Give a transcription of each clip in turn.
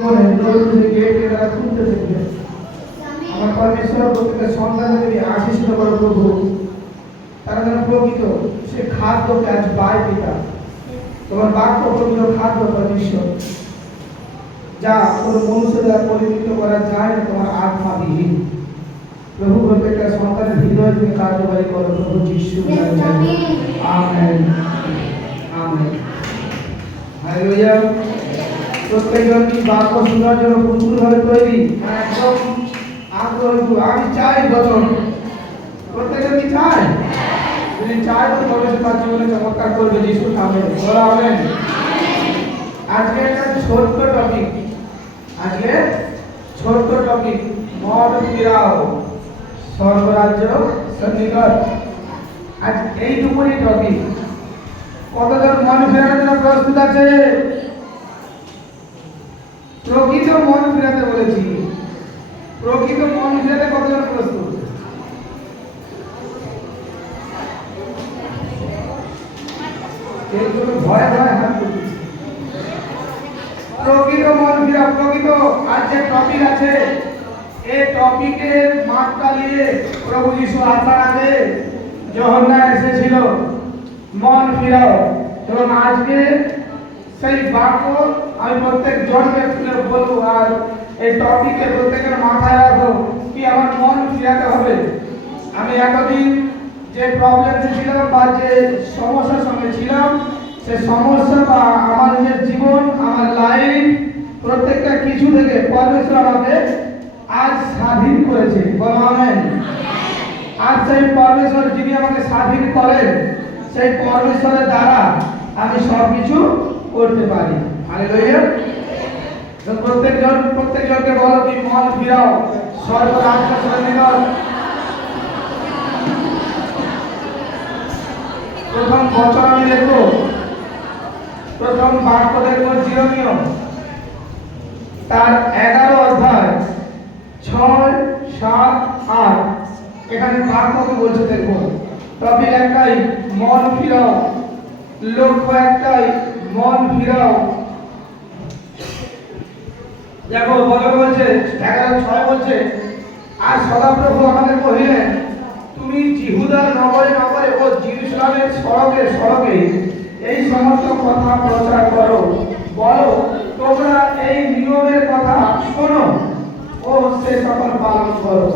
জীবনে নতুন গেট তারা খুলতে থাকবে। আমার পরমেশ্বর প্রত্যেকটা সন্তানকে আশীষিত করো প্রভু, তারা যেন প্রকৃত সে খাদ্যকে আজ পায় পিতা, তোমার বাক্য প্রকৃত খাদ্য পরমেশ্বর, যা কোনো মনুষ্য দ্বারা পরিমিত করা যায় না তোমার আত্মাবিহীন। প্রভু প্রত্যেকটা সন্তানের হৃদয় তুমি কার্যকারী করো প্রভু যিশুর নামে। Amen amen hallelujah. প্রত্যেকজন কি বাক্য শোনার জন্য প্রচুরভাবে তৈরি, একদম আগ্রহী। আমি চাই বচন, প্রত্যেকজন কি চায়? যদি চায় তো পরমেশ্বর তার জীবনে চমৎকার করবে যিশুর নামে। বলা আমেন। আজকে একটা ছোট্ট টপিক, আজকে ছোট্ট টপিক, মন ফিরাও স্বর্গরাজ্য সন্নিকট। আজ এইটুকুনি টপিক। কতজন মন ফেরানোর জন্য প্রস্তুত আছে? প্রকৃত মন ফেরাতে বলেছি, প্রকৃত মন ফেরাতে কতজন প্রস্তুত? ভয় ভয় হাত তুলছে। প্রকৃত মন ফিরা, প্রকৃত আজ যে টপিক আছে এই টপিকের মাত্রা নিয়ে প্রভু যিশু আসার আগে যোহন্না এসেছিল মন ফিরাও, এবং আজকে সেই বাক্য আমি প্রত্যেক জনকে তুলে বলবো। আর এই টপিকে প্রত্যেকের মাথায় রাখো কি আমার মন ফিরাতে হবে। আমি এতদিন যে প্রবলেমে ছিলাম বা যে সমস্যার সঙ্গে ছিলাম, সে সমস্যা বা আমার নিজের জীবন, আমার লাইফ, প্রত্যেকটা কিছু থেকে পরমেশ্বর আমাকে আজ স্বাধীন করেছে। বলো আমেন। আজ সেই পরমেশ্বর যিনি আমাকে স্বাধীন করেন, সেই পরমেশ্বরের দ্বারা আমি সবকিছু করতে পারি। হালেলুয়া। তো প্রত্যেকজনকে বলো কি মন ফিরাও স্বর্গরাজ্য সন্নিকট। প্রথম বচন আমি দেখব, প্রথম বাক্য দেখব জিরমীয় তার 11 অধ্যায় 6, 7, 8। এখানে বাক্যকে বলছে দেখো, টপিক একটাই মন ফিরাও, লক্ষ্য একটাই মন ফিরাও। দেখো বলছে 11:6 বলছে, আর সদাপ্রভু আমাদের কহিলেন, তুমি জিহুদার নগরে নগরে ও জেরুজালেমের সড়কে সড়কে এই সমস্ত কথা প্রচার করো, বলো তোমরা এই নিয়মের কথা শোনো ও সে সকল পালন করো।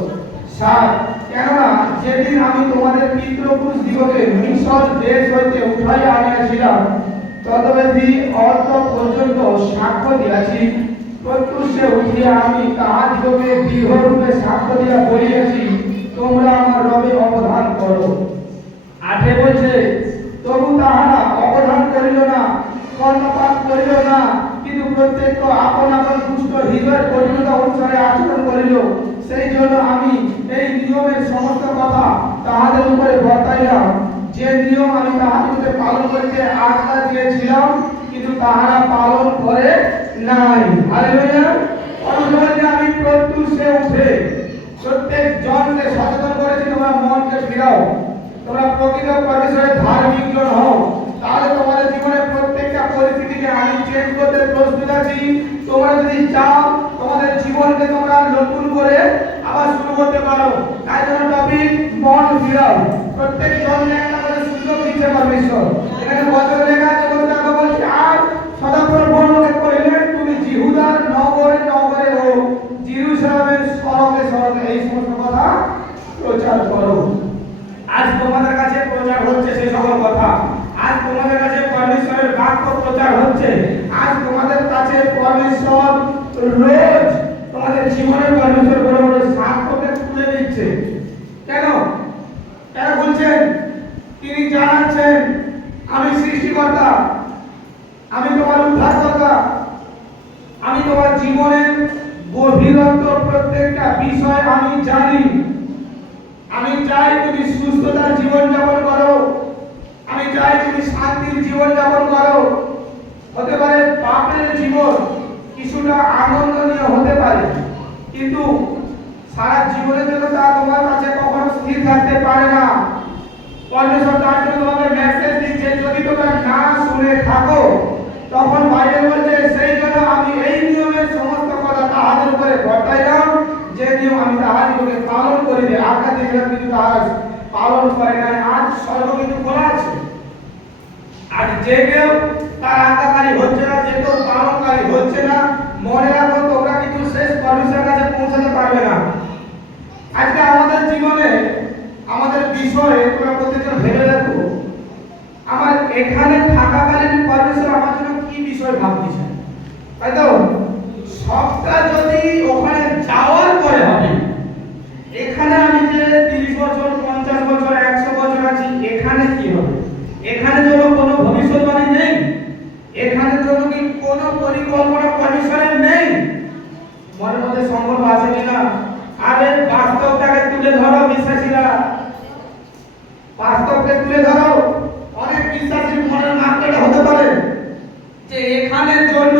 7, কেননা যেদিন আমি তোমাদের পিতৃপুরুষ দিগকে মিশর দেশ হইতে উঠাইয়া আনিয়াছিলাম, তদবধি অর্থ পর্যন্ত সাক্ষ্য দিয়াছি, প্রত্যুষে উঠিয়া আমি তাহাদিগকে দৃঢ়রূপে সাক্ষ্য দিয়া বলিয়াছি, তোমরা আমার রবে অবধান করো। 8 বলছে, তবু তাহারা অবধান করিল না, কর্ণপাত করিল না, কিন্তু প্রত্যেক আপন আপন দুষ্ট হৃদয়ের কঠিনতা অনুসারে আচরণ করিল। সেই জন্য আমি এই নিয়মের সমস্ত কথা তাহাদের উপরে বর্তাইলাম, যে নিয়ম আমি তাহাদেরকে পালন করিতে আজ্ঞা দিয়েছিলাম, কিন্তু তাহারা পালন করে নাই। হালেলুয়া। অনুসরণে আমি প্রত্যুষে উঠে প্রত্যেক জনকে সচেতন করেছি, তোমরা মনকে ফিরাও, তোমরা প্রকৃত পরমেশ্বরের ধার্মিক জন হও, তাহলে তোমাদের জীবনের প্রত্যেকটা পরিস্থিতিকে আমি চেঞ্জ করতে প্রস্তুত আছি। তোমরা যদি চাও তোমাদের জীবনকে তোমরা নতুন করে আবার শুরু করতে পারো। তাই জন্য টপিক মন ফিরাও। প্রত্যেক জনকে একটা করে সুযোগ দিচ্ছে পরমেশ্বর। এখানে বচন লেখা আছে, বলছে আর সদাপ্রভু বর্ণনা করিলেন, তুমি জিহুদার নগরে নগরে ও জেরুজালেমের সড়কে সড়কে এই সমস্ত কথা প্রচার করো। আজ তোমাদের কাছে প্রচার হচ্ছে সেই সকল কথা। আজ তোমাদের কাছে পরমেশ্বরের বাক্য প্রচার হচ্ছে। আজ তোমাদের কাছে পরমেশ্বর রোজ তোমাদের জীবনে পরমেশ্বর বড় বড় সাক্ষ্যকে তুলে দিচ্ছে। কেন কেন বলছেন? তিনি জানাচ্ছেন আমি সৃষ্টিকর্তা, আমি তোমার উদ্ধারকর্তা, আমি তোমার জীবনের গভীরত্ব প্রত্যেকটা বিষয় আমি জানি। আমি চাই তুমি সুস্থতার জীবন যাপন করো, আমি চাই তুমি শান্তির জীবন যাপন করো। হতে পারে পাপের জীবন কিছুটা আনন্দনীয় হতে পারে, কিন্তু সারা জীবনের জন্য তা তোমার কাছে কখনো স্থির থাকতে পারে না। পরমেশ্বর তার জন্য তোমাকে মেসেজ দিচ্ছে, যদি তোমরা না শুনে থাকো, তখন বাইবেল বলছে সেই জন্য আমি এই নিয়মের সমস্ত করিবে, আজ্ঞা দিয়েছিলাম কিন্তু তাহারা পালন করে নাই। আজ স্বর্গ কিন্তু খোলা আছে। আজ যে কেউ তার আজ্ঞাকারী হচ্ছে না, যে কেউ পালনকারী হচ্ছে না, মনে রাখো তোমরা কিন্তু শেষ পরমেশ্বরের কাছে পৌঁছাতে পারবে না। আজকে আমাদের জীবনে আমাদের বিষয়ে তোমরা প্রত্যেকজন ভেবে দেখো, আমার এখানে থাকাকালীন পরমেশ্বর আমার জন্য কি বিষয় ভাবতেছেন, তাই তো? সবটা যদি ওখানে যাওয়ার পরে হবে। এখানে আমি যে 30 বছর 50 বছর 100 বছর আছি, এখানে কি হবে? এখানে যেন কোনো ভবিষ্যৎবাণী নেই, এখানে যেন কি কোনো পরিকল্পনা পরমেশ্বরের নেই। মনের মধ্যে সংকল্প আছে কিনা? আরে বাস্তবটাকে তুলে ধরো বিশ্বাসীরা, বাস্তবকে তুলে ধরো। অনেক বিশ্বাসীর মনের মাত্রাটা হতে পারে যে এখানের জন্য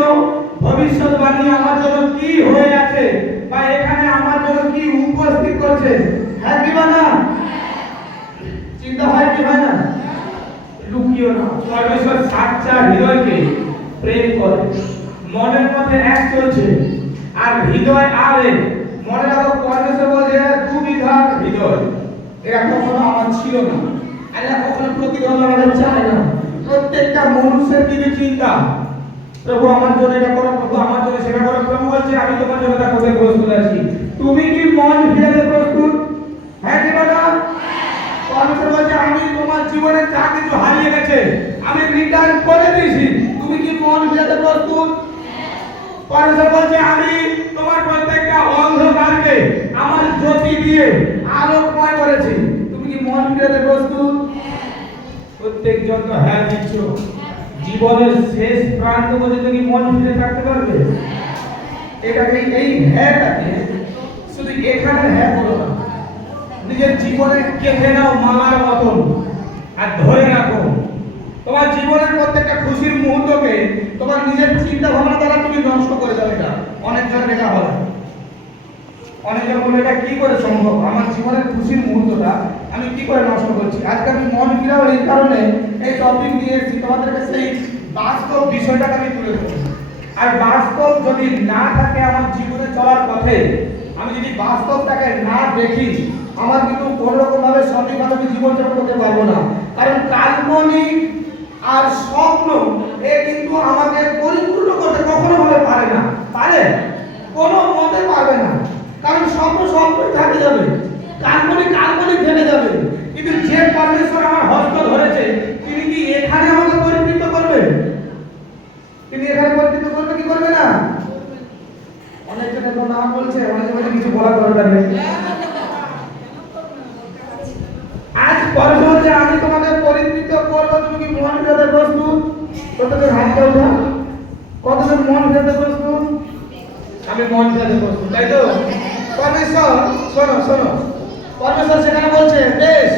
ভবিষ্যৎবাণী আমার জন্য কি হয়ে আছে, বা এখানে আমার জন্য কি উপস্থিত করছে। হ্যাঁ কি না? চিন্তা হয় কি হয় না? লুকিও না, পরমেশ্বর সাচ্চা হৃদয়কে প্রেম করে। মনের মধ্যে এক চলছে আর হৃদয় আবেগ। মনে রাখো পরমেশ্বর বলছে দুবিধা হৃদয়, এটা কখনো আমার ছিল না। আল্লাহ কখনো প্রতিদ্বন্দ্ব আমাদের চায় না। প্রত্যেকটা মানুষের কিছু চিন্তা, প্রভু আমার জন্য এটা করো, প্রভু আমার জন্য সেটা করো। প্রভু বলছে আমি তোমার জন্য তা করতে প্রস্তুত আছি। তুমি কি মন ফিরাতে প্রস্তুত? হ্যাঁ কি না? পরমেশ্বর বলছে আমি তোমার জীবনে যা কিছু হারিয়ে গেছে আমি রিটার্ন করে দিয়েছি। তুমি কি মন ফিরাতে প্রস্তুত? পরমেশ্বর বলছে আমি তোমার প্রত্যেকটা অন্ধকারকে আমার জ্যোতি দিয়ে আলোকময় করেছি। তুমি কি মন ফিরাতে প্রস্তুত? প্রত্যেকজন তো হ্যাঁ দিচ্ছ। জীবনের শেষ প্রান্ত পর্যন্ত কি মন ফিরে থাকতে পারবে? এটাকে এই হ্যাঁটাকে শুধু এখানে হ্যাঁ বলো না, নিজের জীবনে গেঁথে নাও মালার মতন আর ধরে রাখো। তোমার জীবনের প্রত্যেকটা খুশির মুহূর্তকে তোমার নিজের চিন্তা ভাবনা দ্বারা তুমি নষ্ট করে যাবে। এটা অনেকজন এটা বলে, অনেকজন বলে এটা কি করে সম্ভব, আমার জীবনের খুশির মুহূর্তটা আমি কি করে নষ্ট করছি। আজকে আমি মন ফিরাও এই কারণে এই টপিক নিয়ে এসেছি, তোমাদেরকে সেই বাস্তব বিষয়টাকে আমি তুলে ধরবো। আর বাস্তব যদি না থাকে আমার জীবনে চলার পথে, আমি যদি বাস্তবটাকে না দেখি, আমার কিন্তু কোনো রকম ভাবে সঠিকভাবে আমি জীবন যাপন করতে পারবো না। কারণ কাল্পনিক আর স্বপ্ন এ কিন্তু আমাকে পরিপূর্ণ করতে কখনো ভাবে পারে না, পারে কোনো মতে পারবে না। কারণ স্বপ্ন স্বপ্নই থেকে যাবে, কাল্পনিক কাল্পনিক থেকে যাবে। কিন্তু যে পরমেশ্বর আমার হস্ত ধরেছে তিনি কি এখানে আমাকে পরিবৃত্ত করবে? তিনি এখানে পরিবৃত্ত করবে কি করবে না? অনেকজন এখন না বলছে, অনেকে কিছু বলার দরকার নেই। আজ পরমেশ্বর যে আমি তোমাকে পরিবৃত্ত করব, তুমি কি মন ফেরাতে প্রস্তুত? কতজন হাত ওঠা, কতজন মন ফেরাতে প্রস্তুত? আমি মন ফেরাতে প্রস্তুত, তাই তো? পরমেশ্বর শোনো শোনো, পরমেশ্বর সেখানে বলছে বেশ,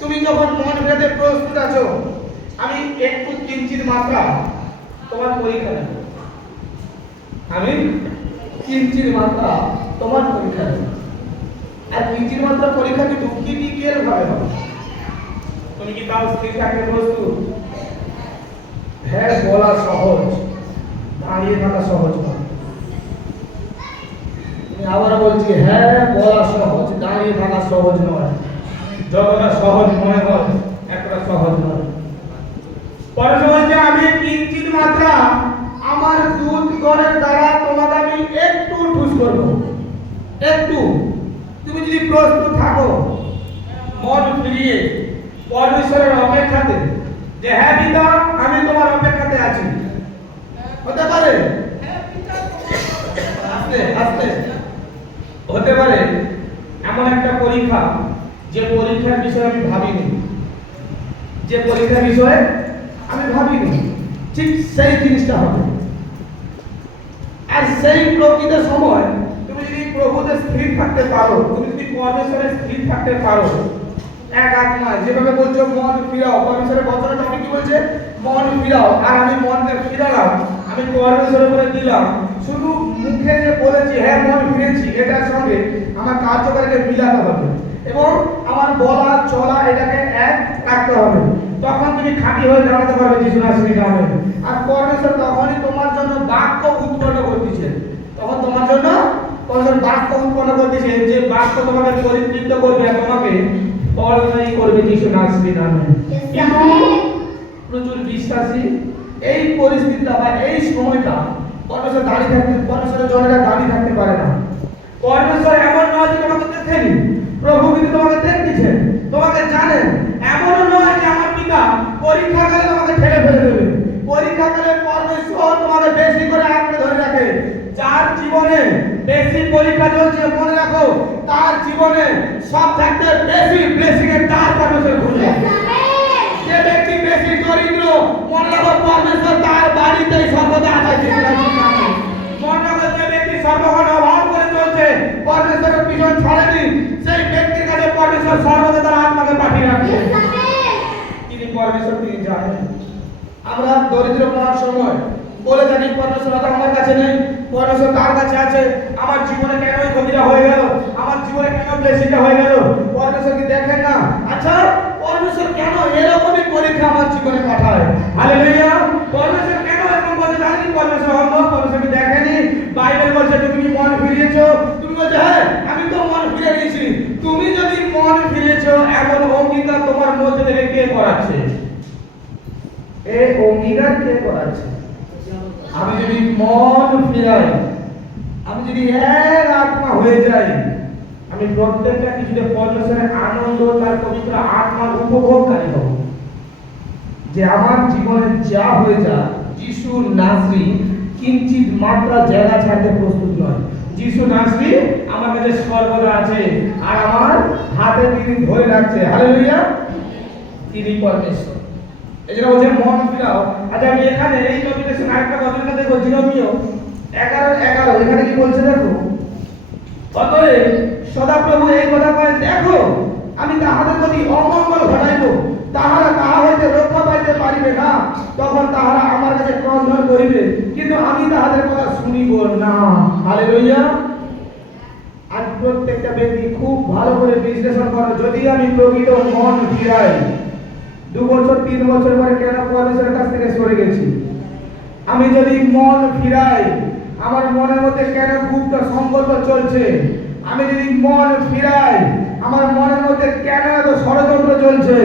তুমি যখন মন ফেরাতে প্রস্তুত আছো, আমি একটু কিঞ্চিত মাত্রা তোমার পরীক্ষা নেব। আমি কিঞ্চিত মাত্রা তোমার পরীক্ষা নেব। আর কিঞ্চিত মাত্রা পরীক্ষা কিন্তু ক্রিটিক্যাল ভাবে হবে। তুমি কি তাও স্থির থাকতে প্রস্তুত? হ্যাঁ বলা সহজ, দাঁড়িয়ে থাকা সহজ নয়। আমি আবার বলছি, হ্যাঁ বলা সহজ, দাঁড়িয়ে থাকা সহজ নয়। যতটা সহজ মনে হয় এতটা সহজ নয়। পরমেশ্বর বলছে আমি কিঞ্চিত মাত্রা আমার দূতগণের দ্বারা তোমাকে আমি একটু ঠুস করব, একটু। তুমি যদি প্রস্তুত থাকো মন ফিরিয়ে পরমেশ্বরের অপেক্ষাতে, যে হ্যাঁ পিতা আমি তোমার অপেক্ষাতে আছি, হতে পারে আস্তে আস্তে হতে পারে এমন একটা পরীক্ষা যে পরীক্ষার বিষয়ে আমি ভাবিনি, যে পরীক্ষার বিষয়ে আমি ভাবিনি, ঠিক সেই জিনিসটা হবে। আর সেই প্রকৃত সময় তুমি যদি প্রভুতে স্থির থাকতে পারো, তুমি যদি পরমেশ্বরে স্থির থাকতে পারো, এক আত্মা যেভাবে বলছো মন ফিরাও, পরমেশ্বরের বচনটা আমি কি বলছে মন ফিরাও, আর আমি মনকে ফিরালাম, আমি পরমেশ্বরের উপরে দিলাম। শুধু মুখে যে বলেছি হ্যাঁ মন ফিরেছি, এটার সঙ্গে আমার কার্যকারীকে মিলাতে হবে এবং আমার বলা চলা এটাকে এক রাখতে হবে। তখন তুমি খাঁটি হয়ে দাঁড়াতে পারবে যিশু নাসির নামে। আর পরমেশ্বর তখনই তোমার জন্য বাক্য উৎপন্ন করতেছে, তখন তোমার জন্য পরমেশ্বর বাক্য উৎপন্ন করতেছে, যে বাক্য তোমাকে পরিতৃপ্ত করবে আর তোমাকে ফলদায়ী করবে যিশু নাসরির নামে। কিন্তু প্রচুর বিশ্বাসী এই পরিস্থিতিটা বা এই সময়টা পরমেশ্বর দাঁড়িয়ে থাকতে, পরমেশ্বরের জনেরা দাঁড়িয়ে থাকতে পারে না। পরমেশ্বর এমন নয় যে তোমাকে দেখেনি, প্রভু কিন্তু তোমাকে দেখতেছেন, তোমাকে জানেন। এমনও নয় যে আমার পিতা পরীক্ষাকালে তোমাকে ঠেলে ফেলে দেবে। পরীক্ষাকালে পরমেশ্বর তোমাকে বেশি করে আঁকড়ে ধরে রাখে। যার জীবনে বেশি পরীক্ষা চলছে, মনে রাখো তার জীবনে সব থাকতে বেশি ব্লেসিং এর তার পরমেশ্বর খুঁজে। যে ব্যক্তি বেশি দরিদ্র, মনে রাখো পরমেশ্বর তার বাড়িতেই সর্বদা আছে। মনে রাখো যে ব্যক্তি সর্বক্ষণ অভাব করে চলছে, পরমেশ্বরের পিছন ছাড়েনি, সেই ব্যক্তির কাছে পরমেশ্বর সর্বদা তার আত্মাকে পাঠিয়ে রাখছে। তিনি পরমেশ্বর, তিনি জানেন। আমরা দরিদ্র হওয়ার সময় বলে থাকি পরমেশ্বর তো আমার কাছে নেই, পরমেশ্বর তার কাছে আছে। আমার জীবনে কেন এই ক্ষতিটা হয়ে গেল, আমার জীবনে কেন ব্লেসিংটা হয়ে গেল, পরমেশ্বর কি দেখেন না? আচ্ছা, পরমেশ্বর কেন এরকমই পরীক্ষা আমার জীবনে পাঠায়? হালেলুয়া। পরমেশ্বর কেন এরকম বলছে জানেন? পরমেশ্বর অন্ধ, পরমেশ্বর কি দেখেনি? বাইবেল বলছে তুমি মন ফিরিয়েছো, তুমি বলছো হ্যাঁ আমি তো মন ফিরে নিয়েছি। তুমি যদি মন ফিরেছো, এমন অঙ্গীকার তোমার মধ্যে থেকে কে করাচ্ছে? এই অঙ্গীকার কে করাচ্ছে? আমি যদি মন ফিরাই, আমি যদি এক আত্মা হয়ে যাই, আমি প্রত্যেকটা কিছুতে পরমেশ্বরের আনন্দ, তার পবিত্র আত্মার উপভোগকারী হব। যে আমার জীবনে যা হয়ে যায়, যিশু নাসরি কিঞ্চিত মাত্রা জায়গা ছাড়তে প্রস্তুত নয়। যিশু নাসরি আমার কাছে সর্বদা আছে, আর আমার হাতে তিনি ধরে রাখছে। হালেলুয়া। তিনি পরমেশ্বর। এই জন্য বলছে মন ফিরাও। আচ্ছা, আমি এখানে এই নোটিফিকেশন আরেকটা কথা দেখো, জিরোমিও 11:11 এখানে কি বলছে দেখো। অতএব সদাপ্রভু এই কথা কয়, দেখো আমি তাহাদের প্রতি অমঙ্গল ঘটাইব, তাহারা তাহা হইতে রক্ষা পাইতে পারিবে না। তখন তাহারা আমার কাছে ক্রন্দন করিবে, কিন্তু আমি তাহাদের কথা শুনিব না। হালেলুয়া। আজ প্রত্যেকটা ব্যক্তি খুব ভালো করে বিশ্লেষণ করো, যদি আমি প্রকৃত মন ফিরাই, 2 বছর 3 বছর পরে কেন পরমেশ্বরের কাছ থেকে সরে গেছি? আমি যদি মন ফিরাই, আমার মনের মধ্যে কেন গুপ্ত সংকল্প চলছে? আমি যদি মন ফিরাই, আমার মনের মধ্যে কেন এত ষড়যন্ত্র চলছে?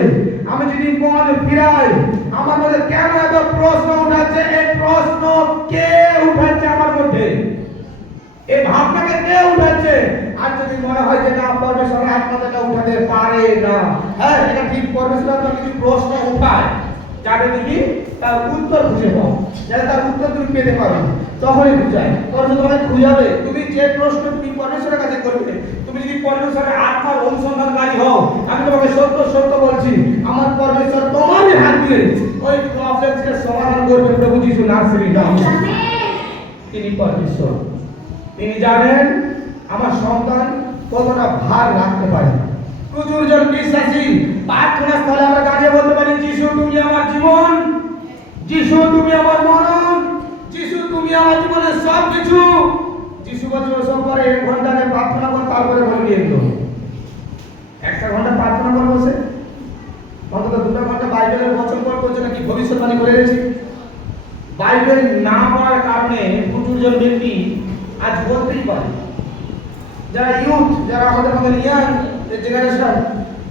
আমি যদি মন ফিরাই, আমার মধ্যে কেন এত প্রশ্ন উঠাচ্ছে? এই প্রশ্ন কে উঠাচ্ছে আমার মধ্যে? এই ভাবনাকে কে উঠাচ্ছে? আর যদি মনে হয় যে না, পরমেশ্বরের আত্মাটা উঠাতে পারে না, হ্যাঁ এটা ঠিক, পরমেশ্বর তো কিছু প্রশ্ন উঠায় যাতে তুমি তার উত্তর খুঁজে পাও, যাতে তার উত্তর তুমি পেতে পারো, তখনই বুঝায় পরমেশ্বর তোমাকে খুঁজাবে। তুমি যে প্রশ্ন তুমি পরমেশ্বরের কাছে করবে, তুমি যদি পরমেশ্বরের আত্মার অনুসন্ধানকারী হও, আমি তোমাকে সত্য সত্য বলছি, আমার পরমেশ্বর তোমারই হাত দিয়ে ওই প্রবলেমকে সমাধান করবে। প্রভু যিশু নাসরির নামে তিনি পরমেশ্বর। তিনি জানেন আমার সন্তান কতটা ভার রাখতে পারে। প্রচুর জন বিশ্বাসী প্রার্থনা স্থলে আমরা দাঁড়িয়ে বলতে পারি, যিশু তুমি আমার জীবন, যিশু তুমি আমার মরণ, যিশু তুমি আমার জীবনের সব কিছু। যিশু বলছে ওসব পরে 1 ঘন্টা প্রার্থনা কর, তারপরে বলবি এগুলো। 1টা ঘন্টা প্রার্থনা করে বসে অন্তত 2টা ঘন্টা বাইবেলের বচন পড় করছে নাকি ভবিষ্যৎবাণী করে গেছি। বাইবেল না পড়ার কারণে প্রচুর জন ব্যক্তি আজ বলতেই পারে, যারা ইউথ, যারা আমাদের মধ্যে ইয়াং জেনারেশন,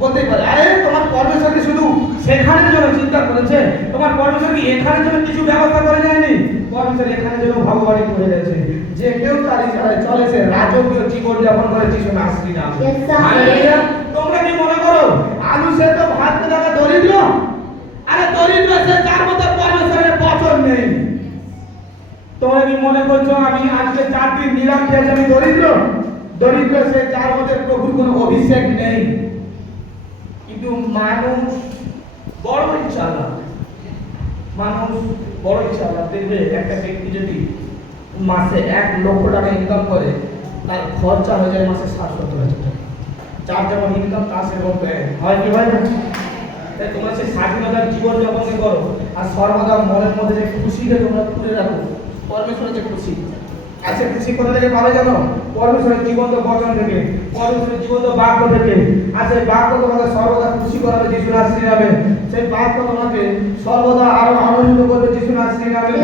বলতেই পারে আরে তোমার পরমেশ্বর কি শুধু সেখানের জন্য চিন্তা করেছে? তোমার পরমেশ্বর কি এখানের জন্য কিছু ব্যবস্থা করে যায়নি? পরমেশ্বর এখানের জন্য ভাগবাড়ি করে গেছে। যে কেউ তার ইচ্ছায় চলেছে রাজকীয় জীবন যাপন করে যিশু নাসরি নামে। হালেলুয়া। তোমরা কি মনে করো আলু সেদ্ধ ভাত খেতে দরিদ্র? আরে দরিদ্র সে যার মধ্যে পরমেশ্বরের বচন নেই। তোমরা কি মনে করছো আমি আজকে 4 দিন নিরাম খেয়েছি আমি দরিদ্র? দরিদ্র সে যার মধ্যে প্রভুর কোনো অভিষেক নেই। কিন্তু মানুষ বড় ইচ্ছালা, মানুষ বড় ইচ্ছালা। দেখবে একটা ব্যক্তি যদি মাসে 1 লক্ষ টাকা ইনকাম করে, তার খরচা হয়ে যায় মাসে 60-70 হাজার টাকা। যার যেমন ইনকাম তার সেরকম ব্যয় হয় কি হয় না? তাই তোমরা সেই স্বাধীনতার জীবন যাপন করো, আর সর্বদা মনের মধ্যে যে খুশিকে তোমরা তুলে রাখো, পরমেশ্বরের যে খুশি। আচ্ছা কৃষি কোথা থেকে পাবে জানো? পরমেশ্বরের জীবন্ত বচন থেকে, পরমেশ্বরের জীবন্ত বাক্য থেকে। আর সেই বাক্য তোমাকে সর্বদা খুশি করাবে যিশু নামে নামে। সেই বাক্য তোমাকে সর্বদা আরো আনন্দিত করবে যিশু নামে নামে।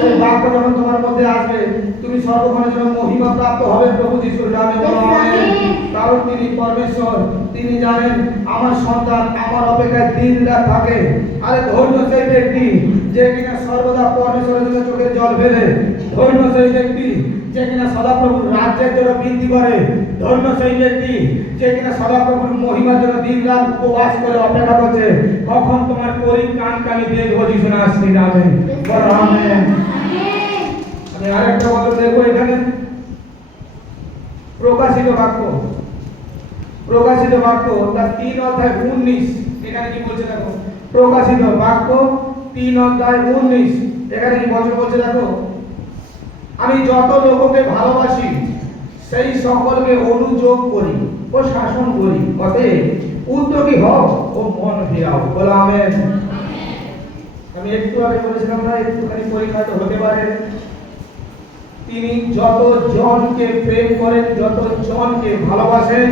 সেই বাক্য যখন তোমার মধ্যে আসবে তুমি সর্বক্ষণের জন্য মহিমা প্রাপ্ত হবে প্রভু যিশুর নামে। কারণ তিনি পরমেশ্বর, তিনি জানেন আমার সন্তান আমার অপেক্ষায় দিন রাত থাকে। আরে ধন্য সেই ব্যক্তি যে কিনা সর্বদা পরমেশ্বরের জন্য চোখের জল ফেলে। ধন্য সেই ব্যক্তি যে কিনা সদাপ্রভুর রাজ্যের জন্য বৃদ্ধি করে। ধন্য সেই ব্যক্তি যে কিনা সদাপ্রভুর মহিমার জন্য দিন রাত উপবাস করে অপেক্ষা করছে কখন তোমার পরীক্ষা আমি দেখবো যিশু নামে। আমেন। আমি আরেকটা কথা দেখবো এখানে, প্রকাশিত বাক্য, প্রকাশিত বাক্য তার 3 অধ্যায় 19। এখানে কি বলছে দেখো, প্রকাশিত বাক্য 3 অধ্যায় 19। এখানে কি বচন বলছে দেখো, আমি যত লোককে ভালোবাসি সেই সকলকে অনুযোগ করি ও শাসন করি, অতএব উদ্যোগী হও ও মন ফিরাও। বলো আমেন। আমি একটু আগে বলেছিলাম না, একটুখানি পরীক্ষা তো হতে পারে। তিনি যত জনকে প্রেম করেন, যত জনকে ভালোবাসেন,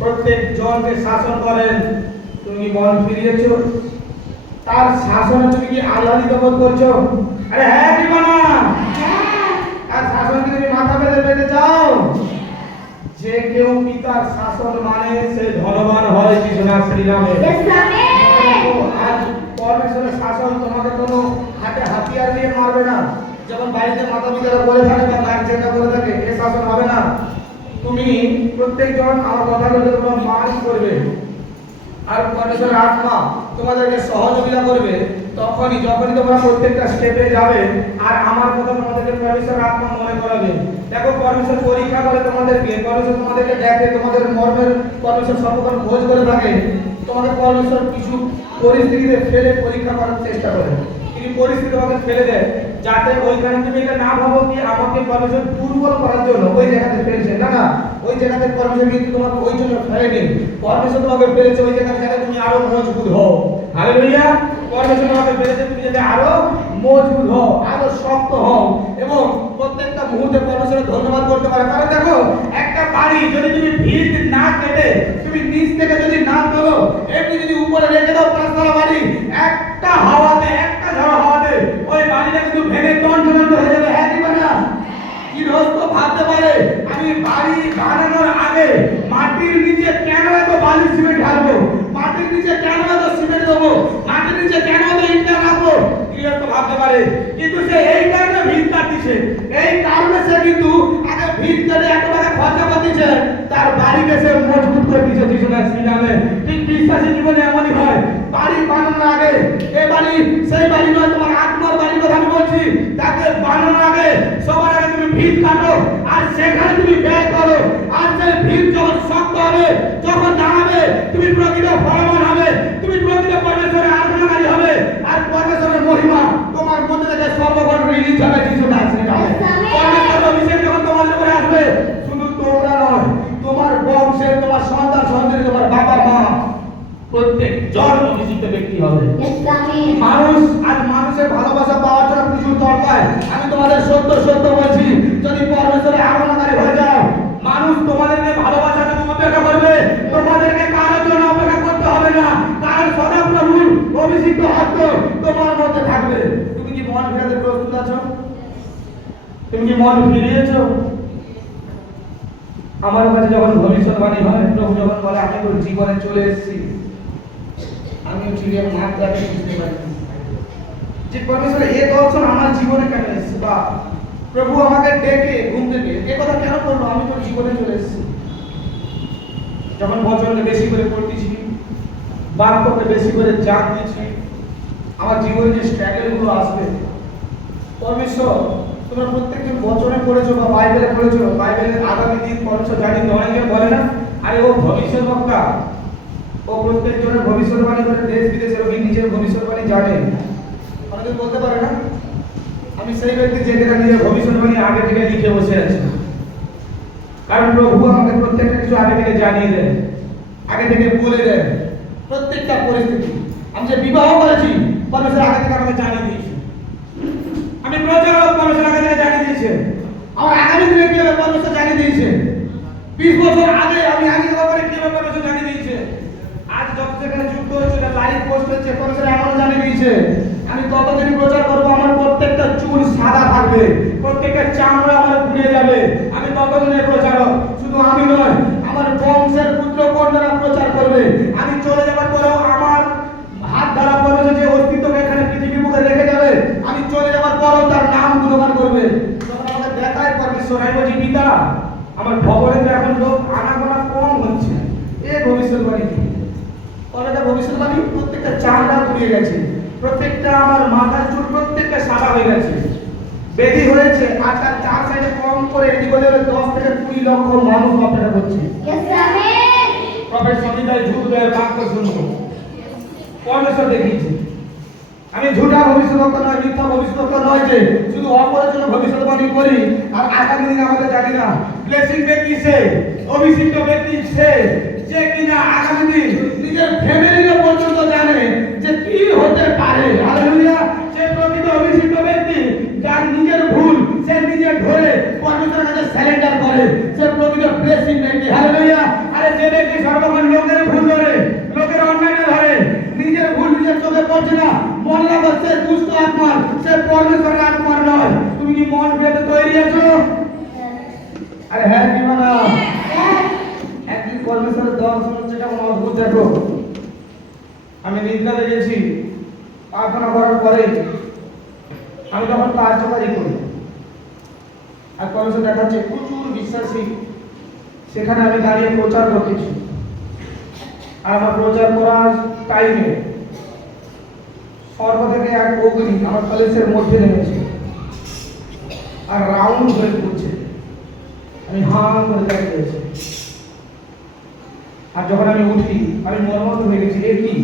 প্রত্যেক জনকে শাসন করেন। তুমি কি মন ফিরিয়েছো? তার শাসনে তুমি কি আহ্লাদিত বোধ করছো? আরে হ্যাঁ কি মানা, তার শাসন কি তুমি মাথা পেতে পেতে চাও? যে কেউ পিতার শাসন মানে সে ধনবান হয় যিশু নামে। আজ পরমেশ্বরের শাসন তোমাকে কোনো হাতে হাতিয়ার দিয়ে মারবে না। যখন বাড়িতে মাতা পিতারা বলে থাকে বা গার্জেনরা বলে থাকে এ শাসন হবে না। তুমি প্রত্যেকজন আমার কথাগুলো তোমরা মান করবে, আর পরমেশ্বরের আত্মা তোমাদেরকে সহযোগিতা করবে তখনই যখনই তোমরা প্রত্যেকটা স্টেপে যাবে আর আমার কথা তোমাদেরকে পরমেশ্বরের আত্মা মনে করাবে। দেখো পরমেশ্বর পরীক্ষা করে তোমাদেরকে, পরমেশ্বর তোমাদেরকে দেখে, তোমাদের মর্মের পরমেশ্বর সর্বক্ষণ খোঁজ করে থাকে। তোমাদের পরমেশ্বর কিছু পরিস্থিতিতে ফেলে পরীক্ষা করার চেষ্টা করে, কিছু পরিস্থিতি তোমাকে ফেলে দেয় যাতে ওইখানে তুমি এটা না ভাবো কি আমাকে পরমেশ্বর দুর্বল করার জন্য ওই জায়গাতে ফেলছে। না না, ওই জায়গাতে পরমেশ্বর কিন্তু তোমাকে ওই জন্য ফেলেনি। পরমেশ্বর তোমাকে ফেলেছে ওই জায়গাতে যাতে তুমি আরো মজবুত হও। হালেলুয়া। পরমেশ্বর তোমাকে ফেলেছে তুমি যাতে আরো মজবুত হও, আরো শক্ত হও এবং প্রত্যেকটা মুহূর্তে পরমেশ্বরের ধন্যবাদ করতে পারো। কারণ দেখো একটা বাড়ি যদি তুমি ভিত না কেটে তুমি নিচ থেকে যদি না তোলো, এমনি যদি উপরে রেখে দাও পাঁচতলা বাড়ি, একটা হাওয়াতে, একটা ঝড় হাওয়াতে ওই বাড়িটা কিন্তু ভেঙে টনটনান্ত হয়ে যাবে। হ্যাঁ কি না? কি রোস্ত ভাবতে পারে আমি বাড়ি বানানোর আগে মাটির নিচে কেন এত বালি সিমেন্ট ঢালবো, মাটির নিচে কেন এত সিমেন্ট দেবো, মাটির নিচে কেন এত ইট রাখবো, কি রোস্ত ভাবতে পারে। কিন্তু সে এই কারণে ভিত কাটছে, এই কারণে সে কিন্তু আগে ভিত কেটে এত টাকা খরচা করতেছে, তার বাড়িকে সে মজবুত করে দিচ্ছে যিশু নামে। ঠিক বিশ্বাসী জীবনে এমনই হয়। বাড়ি বানানোর আগে এ বাড়ি সেই বাড়ি নয়, তোমার আত্মার বাড়ির কথা আমি বলছি, তাকে বানানোর আগে সবার আগে তুমি ভিত কাটো আর সেখানে তুমি ব্যয় করো। আর সেই ভিত যখন শক্ত হবে, যখন দাঁড়াবে, তুমি প্রকৃত ফলবান হবে, তুমি প্রকৃত পরমেশ্বরের আরাধনাকারী হবে আর পরমেশ্বরের মহিমা তোমার মধ্যে থেকে সর্বক্ষণ রিলিজ হবে যিশু নামে। পরমেশ্বরের অভিষেক যখন তোমাদের উপরে আসবে, শুধু তোমরা নয়, তোমার বংশের, তোমার সন্তান সন্ততি, তোমার বাবা মা প্রত্যেক জন অভিষিক্ত ব্যক্তি হবে। মানুষ আর মানুষের ভালোবাসা পাওয়ার জন্য প্রচুর দরকার। আমি তোমাদের সত্য সত্য বলছি, যদি পরমেশ্বরের আরাধনাকারী হয়ে যাও, মানুষ তোমাদেরকে ভালোবাসার জন্য অপেক্ষা করবে, তোমাদেরকে কারোর জন্য অপেক্ষা করতে হবে না। কারণ সদাপ্রভুর অভিষিক্ত হাত তোমার মধ্যে থাকবে। তুমি কি মন ফিরাতে প্রস্তুত আছো? তুমি কি মন ফিরিয়েছো? আমার কাছে যখন ভবিষ্যৎবাণী হয়, প্রভু যখন বলে আমি তোর জীবনে চলে এসেছি, আমি ঠিক মাত্রাকে বুঝতে পারি যে পরমেশ্বর এ দর্শন আমার জীবনে কেন এসেছে, বা প্রভু আমাকে ডেকে ঘুম থেকে এ কথা কেন করলো, আমি তোর জীবনে চলে এসেছি। যখন বচনকে বেশি করে পড়তেছি, বাক্যকে বেশি করে জানতেছি, আমার জীবনে যে স্ট্রাগল গুলো আসবে, পরমেশ্বর তোমরা প্রত্যেকদিন বচনে পড়েছো বা বাইবেলে পড়েছো, বাইবেলের আগামী দিন পরমেশ্বর জানি। অনেকে বলে না আরে ও ভবিষ্যৎ বক্তা, ও প্রত্যেক জনের ভবিষ্যৎবাণী করে দেশ বিদেশের ওই নিজের ভবিষ্যৎবাণী জানে। অনেকে বলতে পারে না আমি সেই ব্যক্তি যে কিনা নিজের ভবিষ্যৎবাণী আগে থেকে লিখে বসে আছে। কারণ প্রভু আমাকে প্রত্যেকটা কিছু আগে থেকে জানিয়ে দেন, আগে থেকে বলে দেন প্রত্যেকটা পরিস্থিতি। আমি যে বিবাহ করেছি পরমেশ্বর আগে থেকে আমাকে জানিয়ে দিয়েছে, আমি প্রচারক পরমেশ্বর আগে থেকে জানিয়ে দিয়েছে, আমার আগামী দিনে কি হবে পরমেশ্বর জানিয়ে দিয়েছে। 20 বছর আগে আমি আগে ব্যাপারে কি হবে পরমেশ্বর জানিয়ে দিয়েছে। আজ যত যেখানে যুক্ত হচ্ছে লাইভ পোস্ট হচ্ছে পরমেশ্বর এমন জানিয়ে দিয়েছে আমি ততদিন প্রচার করবো আমার প্রত্যেকটা চুল সাদা থাকবে, প্রত্যেকটা চামড়া আমার ঘুরে যাবে। আমি ততদিনের প্রচারক, শুধু আমি নয় আমার বংশের পুত্র কন্যারা প্রচার করবে। আমি চলে যাবার পরেও আমার হাত দ্বারা পরমেশ্বর যে অস্তিত্বকে এখানে পৃথিবীর মুখে রেখে যাবে, আমি চলে যাবার পরেও তার নাম গুণগান করবে। যখন আমাদের দেখায় পরমেশ্বর আমি বলছি পিতা আমার ভবনে তো এখন লোক আনাগোনা কম হচ্ছে, এ ভবিষ্যৎবাণী কতটা ভবিষ্যৎবাণী। প্রত্যেকটা চামড়া পুড়িয়ে গেছে, প্রত্যেকটা আমার মাথার চুল প্রত্যেকটা সাদা হয়ে গেছে, বেদি হয়েছে। আর তার চার সাইডে কম করে এটি বলে 10 থেকে 20 লক্ষ মানুষ অপেক্ষা করছে। প্রফেট সনিদায় ঝুঁকদের বাক্য শুনবো পরমেশ্বর দেখিয়েছে। আমি ঝুঠা ভবিষ্যৎবক্তা নয়, মিথ্যা ভবিষ্যৎবক্তা নয় যে শুধু অপরের জন্য ভবিষ্যৎবাণী করি আর আগামী দিনে আমাদের জানি না। ব্লেসিং ব্যক্তি সে, অভিষিক্ত ব্যক্তি সে যে কিনা আগামী দিন নিজের ফ্যামিলিকে পর্যন্ত জানে যে কি হতে পারে। হালেলুয়া। সে প্রকৃত অভিষিক্ত ব্যক্তি যার নিজের ভুল সে নিজে ধরে পরমেশ্বরের কাছে সারেন্ডার করে, সে প্রকৃত ব্লেসিং ব্যক্তি। হালেলুয়া। আরে যে ব্যক্তি সর্বক্ষণ লোকের ভুল ধরে, লোকের অন্যায়টা ধরে, নিজের ভুল নিজের চোখে পড়ছে না, মনে রাখো সে দুষ্ট আত্মার, সে পরমেশ্বরের আত্মার নয়। তুমি কি মন পেতে তৈরি আছো? আরে হ্যাঁ কি না? একদিন পরমেশ্বরের দর্শন হচ্ছে কেমন অদ্ভুত দেখো। আমি নিদ্রাতে গেছি, প্রার্থনা করার পরে আমি তখন কার্যকারী করি আর পরমেশ্বর দেখাচ্ছে প্রচুর বিশ্বাসী সেখানে আমি দাঁড়িয়ে প্রচার করতেছি। আর আমার প্রচার করার টাইমে স্বর্গ থেকে এক অগ্নি আমার কলেজের মধ্যে নেমেছে আর রাউন্ড হয়ে ঘুরছে। আমি হাঁ করে দাঁড়িয়েছি। আর যখন আমি উঠি আমি মর্মাহত হয়ে গেছি, এ কি?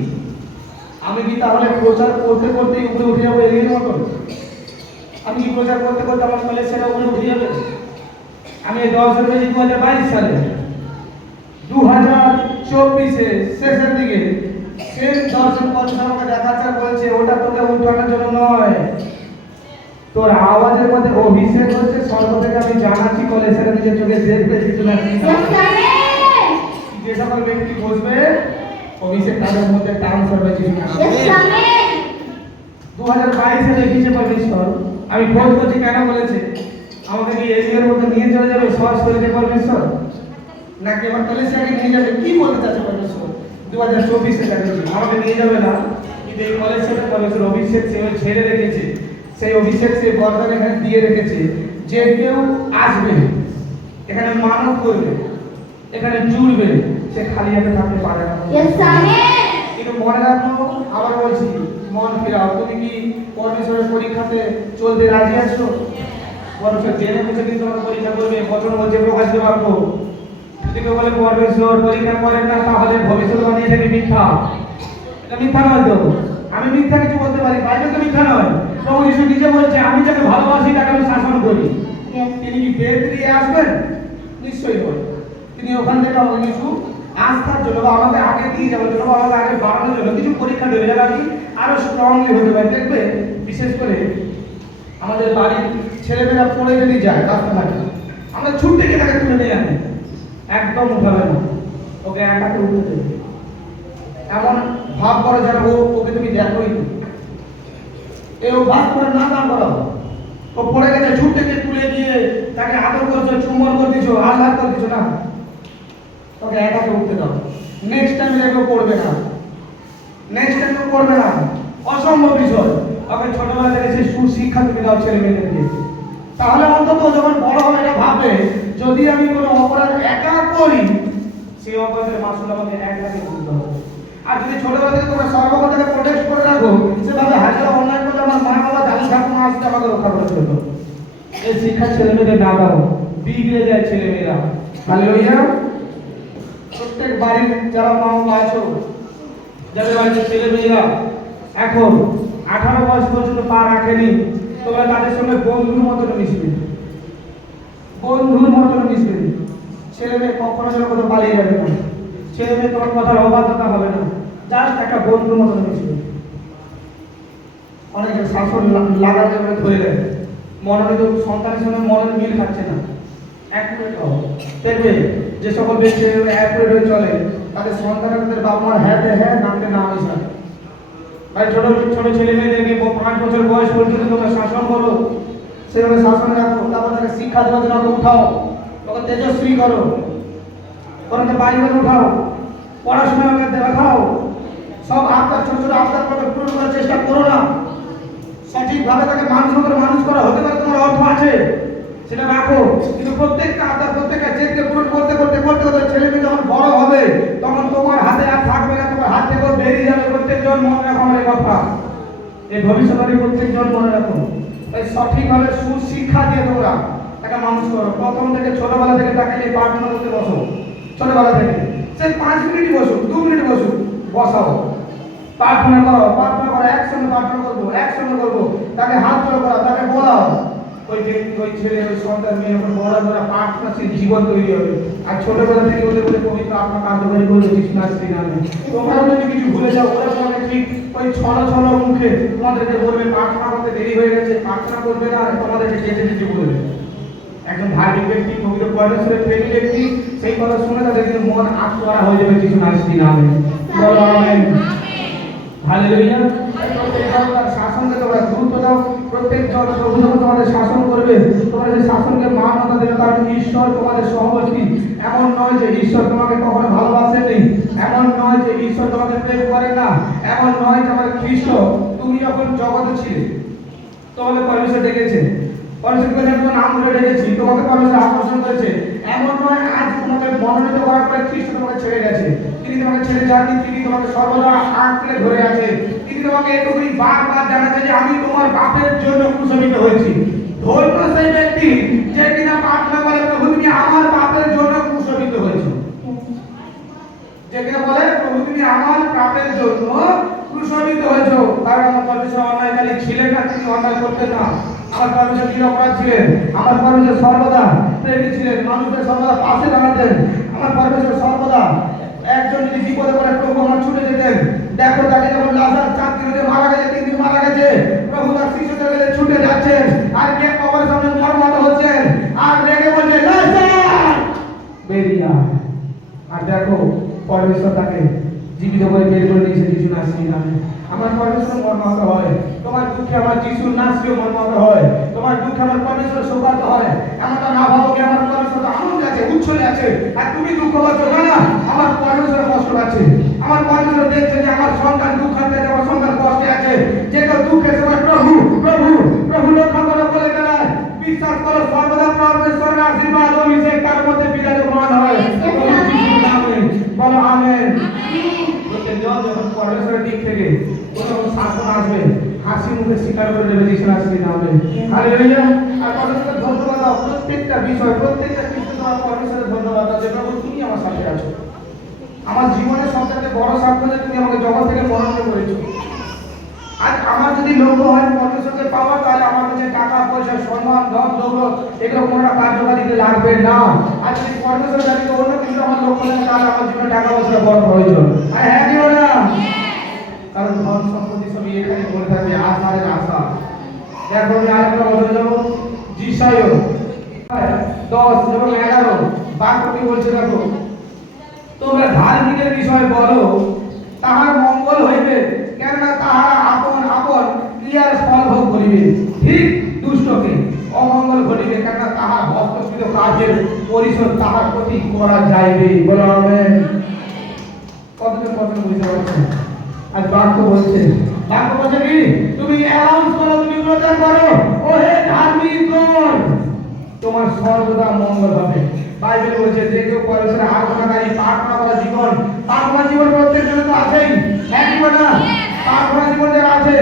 আমি কি তাহলে প্রচার করতে করতে উপরে উঠে যাবো এলিয়েনের মতো? আমি কি প্রচার করতে করতে আমার কলেজ সেটা উপরে উঠে যাবে? আমি 10 ফেব্রুয়ারি 2022 সালে 2024-এ শেষের দিকে সেই দর্শন পরমেশ্বর আমাকে দেখাচ্ছে আর বলছে ওটা তোকে উঠানোর জন্য নয়, তোর আওয়াজের মধ্যে অভিষেক হচ্ছে স্বর্গ থেকে। আমি জানাচ্ছি কলেজের নিজের চোখে দেখবে কিছু না। যে সকল ব্যক্তি বসবে অভিষেক তাদের মধ্যে ট্রান্সফার হয়েছে। 2022-এ দেখিয়েছে পরমেশ্বর। আমি খোঁজ করছি কেন বলেছে আমাকে কি এলিয়ের মধ্যে নিয়ে চলে যাবে সহজ করে পরমেশ্বর, নাকি আমার কলেজটাকে নিয়ে যাবে? কি বলতে চাচ্ছে পরমেশ্বর? 2024-এ দেখিয়েছে আমাকে নিয়ে যাবে না, কিন্তু এই কলেজ থেকে পরমেশ্বর অভিষেক সে ছেড়ে রেখেছে। সেই অভিষেক সে বরদান এখানে দিয়ে রেখেছে যে কেউ আসবে এখানে মানব করবে, এখানে জুড়বে, সে খালি হাতে থাকতে পারে না। কিন্তু মনে রাখো, আবার বলছি মন ফিরাও। তুমি কি পরমেশ্বরের পরীক্ষাতে চলতে রাজি আছো? পরমেশ্বর জেনে বুঝে কিন্তু তোমাকে পরীক্ষা করবে। বচন বলছে প্রকাশিত বাক্য, যদি কেউ বলে পরমেশ্বর পরীক্ষা করেন না তাহলে ভবিষ্যৎবাণী থেকে মিথ্যা। এটা মিথ্যা নয় তো, আমি মিথ্যা কিছু বলতে পারি, বাইবেল তো মিথ্যা নয়। প্রভু যিশু নিজে বলছে আমি যাকে ভালোবাসি তাকে আমি শাসন করি। তিনি কি বেদ দিয়ে আসবেন? নিশ্চয়ই নয়। তিনি ওখান থেকে আমাকে কিছু আস্থার জন্য বা আমাকে আগে দিয়ে যাওয়ার জন্য বা আমাকে আগে বাড়ানোর জন্য কিছু পরীক্ষা দেবে, যারা আমি আরো স্ট্রংলি হতে পারি। দেখবে বিশেষ করে আমাদের বাড়ির ছেলেমেয়েরা পড়ে যদি যায় রাস্তাঘাটে, আমরা ছুটতে গিয়ে তাকে তুলে নিয়ে আনি, একদম উঠাবে না, ওকে একাকে উঠতে দেবে। এমন ভাব করে যেন ওকে তুমি দেখোই না। এই অভ্যাস করে না দান করাও। ও পড়ে গেছে, ছুটতে গিয়ে তুলে গিয়ে তাকে আদর করছো, চুম্বন করতেছো, আহ্লাদ করতেছো না, ওকে একাকে উঠতে দাও। নেক্সট টাইম দেখো পড়বে না, নেক্সট টাইম পড়বে না, অসম্ভব বিষয়। ওকে ছোটবেলা থেকে সেই সুশিক্ষা তুমি দাও ছেলে মেয়েদেরকে, তাহলে অন্তত যখন বড় হবে এটা ভাববে যদি আমি কোনো অপরাধ একা করি সেই অপরাধের মাসুল আমাকে একাকে করতে হবে। আর যদি ছোটবেলা থেকে তোমরা সর্বকথাকে প্রোটেক্ট করে রাখো, সেভাবে হাজার অন্যায় করলে আমার মা বাবা দাদু ঠাকুমা আসতে আমাকে রক্ষা করার জন্য, এই শিক্ষা ছেলে মেয়েদের না দাও, বিগড়ে যায় ছেলে মেয়েরা। হালেলুয়া। প্রত্যেক বাড়ির যারা মা বাবা আছো, যাদের বাড়িতে ছেলে মেয়েরা এখন 18 বয়স পর্যন্ত পা রাখেনি, তোমরা তাদের সঙ্গে বন্ধুর মতন মিশবে, বন্ধুর মতন মিশবে। ছেলে মেয়ে কখনো যেন কোথাও পালিয়ে যাবে না, ছেলে মেয়ে তোমার কথার অবাধ্যতা হবে না, জাস্ট একটা বন্ধুর মতন মিশবে। অনেকে শাসন লাগাতে ধরে দেয়, মনোনীত সন্তানের সঙ্গে মনের মিল খাচ্ছে না। অ্যাকুরেট হও। দেখবে যে সকল ব্যক্তি অ্যাকুরেট হয়ে চলে তাদের সন্তানের তাদের বাবা মার হ্যাঁ হ্যাঁ নামকে না হয়েছে। ভাই ছোট ছোট ছেলে মেয়েদেরকে 5 বছর বয়স পর্যন্ত তোমরা শাসন করো, সেভাবে শাসন রাখো, তারপর তাকে শিক্ষা দেওয়ার জন্য উঠাও, তোকে তেজস্বী করো, তোকে বাইবেল উঠাও, পড়াশোনাকে দেখাও, সব আপনার ছোট ছোট আপনার পথে পূরণ করার চেষ্টা করো না। সঠিকভাবে তাকে মানুষ করে মানুষ করা হতে পারে তোমার অর্থ আছে সেটা রাখো, কিন্তু প্রত্যেকটা আপনার প্রত্যেকটা জেদকে পূরণ করতে করতে করতে করতে ছেলে মেয়ে যখন বড় হবে তখন তোমার হাতে আর থাকবে না, তোমার হাত থেকেও বেরিয়ে যাবে। প্রত্যেকজন মনে রাখো আমার এই কথা, এই ভবিষ্যতে প্রত্যেকজন মনে রাখো। তাই সঠিকভাবে সুশিক্ষা দিয়ে তোমরা তাকে মানুষ করো। প্রথম থেকে ছোটবেলা থেকে তাকে নিয়ে প্রার্থনা করতে বসো, ছোটবেলা থেকে সে 5 মিনিট বসুক, 2 মিনিট বসুক, বসাও, প্রার্থনা করো, একসঙ্গে প্রার্থনা করবো, একসঙ্গে করবো, তাকে হাত জোড় করা, তাকে বলাও। ওই ব্যক্তি, ওই ছেলে, ওই সন্তান মেয়ে যখন বড় বড় প্রার্থনা সেই জীবন তৈরি হবে। আর ছোটবেলা থেকে ওদের বলে পবিত্র আত্মা কার্যকরী করে কৃষ্ণার শ্রী নামে। তোমরাও যদি কিছু ভুলে যাও ওরা তোমাকে ঠিক ওই ছলো ছলো মুখে তোমাদেরকে বলবে প্রার্থনা করতে দেরি হয়ে গেছে, প্রার্থনা করবে না, তোমাদেরকে যেতে যেতে বলবে। একজন ধার্মিক ব্যক্তি, পবিত্র পরমেশ্বরের প্রেমী ব্যক্তি সেই কথা শুনে তাদের কিন্তু মন আত্মহারা হয়ে যাবে কৃষ্ণার শ্রী নামে। বলো আমেন। হালেলুয়া। প্রত্যেকজন তার শাসনকে তোমরা গুরুত্ব দাও। প্রত্যেকজন প্রভু যখন তোমাদের শাসন করবে তোমরা যে শাসনকে মান্যতা দেবে, কারণ ঈশ্বর তোমাদের সহবর্তী। এমন নয় যে ঈশ্বর তোমাকে কখনো ভালোবাসেনি, এমন নয় যে ঈশ্বর তোমাকে প্রেম করে না, এমন নয় যে আমার খ্রিস্ট তুমি যখন জগতে ছিলে তোমাকে পরমেশ্বর ডেকেছে, পরমেশ্বর কাছে তোমার নাম ধরে ডেকেছি, তোমাকে পরমেশ্বর আকর্ষণ করেছে। এমন নয় আজ তোমাকে মনোনীত করার পরে খ্রিস্ট তোমাকে ছেড়ে গেছে, তিনি তোমাকে ছেড়ে যাননি, তিনি তোমাকে সর্বদা আঁকড়ে ধরে আছে। তিনি তোমাকে এটুকুই বারবার জানাচ্ছে যে আমি তোমার বাপের জন্য ক্রুশিত হয়েছি। ধন্য সেই ব্যক্তি যে কিনা প্রার্থনা করে প্রভু তুমি আমার বাপের জন্য ক্রুশিত হয়েছো, যে কিনা বলে প্রভু তুমি আমার বাপের জন্য ক্রুশিত হয়েছো। কারণ আমার পরমেশ্বর অন্যায়কারী ছিলেন না, তিনি অন্যায় করতেন না। আমার পরমেশ্বর নিরপরাধ ছিলেন, আমার পরমেশ্বর সর্বদা প্রেমী ছিলেন, মানুষের সর্বদা পাশে দাঁড়াতেন। আমার পরমেশ্বর সর্বদা একজন যদি বিপদে পড়ে প্রভু আমার ছুটে যেতেন। দেখো তাকে যখন লাজার 4 দিন ধরে মারা গেছে, 3 দিন মারা গেছে, প্রভু তার শিশুদের কাছে ছুটে যাচ্ছেন আর কে কবরের সামনে মরমত হচ্ছেন আর রেগে বলছে লাজার বেরিয়ে আয়। আর দেখো পরমেশ্বর তাকে জীবিত করে বের করে দিয়েছে যিশুর নামে নামে। আমার পরমেশ্বর মর্মাহত হয়, তোমার দুঃখে আমার যিশুর নামে মর্মাহত হয়, তোমার দুঃখে আমার পরমেশ্বর শোকাহত হয়। এমনটা না ভাবো কি আমার পরমেশ্বর আনন্দ আছে, উচ্ছলে আছে আর তুমি দুঃখ পাচ্ছ। না, আমার পরমেশ্বর কষ্ট আছে। আমার পরমেশ্বর দেখছে যে আমার সন্তান দুঃখান্তে আছে, আমার সন্তান কষ্টে আছে। যে কেউ দুঃখে সময় প্রভু প্রভু প্রভু রক্ষা করে বলে বেড়ায়। বিশ্বাস করো সর্বদা পরমেশ্বরের আশীর্বাদ অভিষেক তার মধ্যে বিরাজমান হয়। বলো আমেন। প্রত্যেকজন যখন পরমেশ্বরের দিক থেকে কোনো শাসন আসবে হাসি মুখে স্বীকার করে দেবে যিশুর নামে। হালেলুয়া। আর পরমেশ্বরের ধন্যবাদ দাও প্রত্যেকটা বিষয়, প্রত্যেকটা কিছু তোমার পরমেশ্বরের ধন্যবাদ দাও যে প্রভু তুমি আমার সাথে আছো। আমার জীবনের সবথেকে বড় সাক্ষ্য যে তুমি আমাকে জগৎ থেকে মনোনীত করেছো। আজ আমার যদি লক্ষ্য হয় পরমেশ্বরকে পাওয়া, তাহলে আমার কাছে টাকা পয়সা সম্মান ধন দৌলত এগুলো কোনোটা কার্যকারিতে লাগবে না। আর যদি পরমেশ্বর জানি তো অন্য কিছু আমার লক্ষ্য থাকে তাহলে আমার জীবনে টাকা পয়সা বড় প্রয়োজন। আর হ্যাঁ কি না, কারণ ধন সম্পত্তি সবই এখানে পড়ে থাকবে আশারের আশা। দেখো আমি আরেকটা বছর যাবো জিসায় 10 এবং 11 বাক্যটি বলছে দেখো তোমরা ধার্মিকের বিষয় বলো তাহার মঙ্গল হইবে, কেননা তাহারা আপন আপন ক্রিয়ার ফল ভোগ করিবে। ঠিক দুষ্টকে অমঙ্গল ঘটিবে, কেননা তাহার হস্তকৃত কাজের পরিশোধ তাহার প্রতি করা যাইবে। বলো আমেন। কতজন বুঝতে পারছেন? আজ বাক্য বলছে কি তুমি অ্যানাউন্স করো, তুমি প্রচার করো, ও হে ধার্মিকগণ তোমার সর্বদা মঙ্গল হবে। বাইবেল বলছে যে কেউ পরমেশ্বরের আরাধনাকারী প্রার্থনা করা জীবন, প্রার্থনা জীবন প্রত্যেক জন্য তো আছেই। হ্যাঁ কি না? প্রার্থনা জীবন যারা আছে,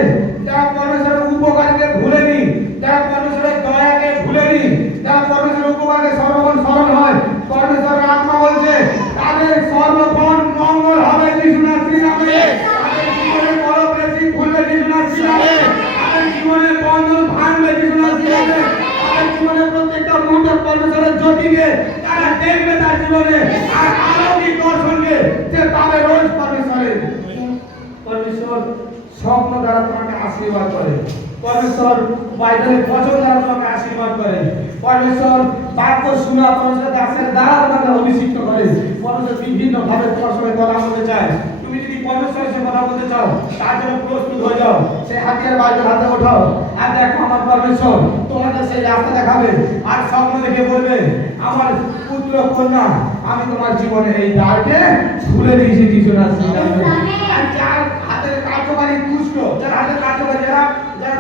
যারা পরমেশ্বরের উপকারকে ভুলেনি, যারা পরমেশ্বরের দয়াকে ভুলেনি, যারা পরমেশ্বরের উপকারকে সর্বক্ষণ স্মরণ হয়, পরমেশ্বরের আত্মা বলছে তাদের সর্বক্ষণ মঙ্গল হবে যিশুর নামে। তাদের জীবনের বড় বেশি খুলবে যিশুর নামে, তাদের জীবনের বন্ধন ভাঙবে যিশুর নামে, তাদের জীবনের প্রত্যেকটা মুহূর্তে পরমেশ্বরের জ্যোতিকে তারা দেখবে তার জীবনে আর আলোকিক দর্শনকে যে পাবে রোজ পরমেশ্বর স্বপ্ন দ্বারা তোমাকে আশীর্বাদ করে। পরমেশ্বর বাইবেলের বচন দ্বারা তোমাকে আশীর্বাদ করে। পরমেশ্বর বাক্য শোনা, পরমেশ্বর দাসের দ্বারা তোমাকে অভিষিক্ত করে। পরমেশ্বর বিভিন্ন ভাবে তোমার সঙ্গে কথা বলতে চায়। তুমি যদি পরমেশ্বরের সাথে কথা বলতে চাও, তার জন্য প্রস্তুত হয়ে যাও। সেই হাতিয়ার বাইবেল হাতে ওঠাও, আর দেখো আমার পরমেশ্বর তোমাকে সেই রাস্তা দেখাবে। আর স্বপ্ন দেখে বলবে, আমার পুত্র কন্যা, আমি তোমার জীবনে এই দ্বারকে খুলে দিয়েছি যিশু নামে। আর যার হাতের কার্যকারী দুষ্ট, যার হাতের কার্যকারী, যারা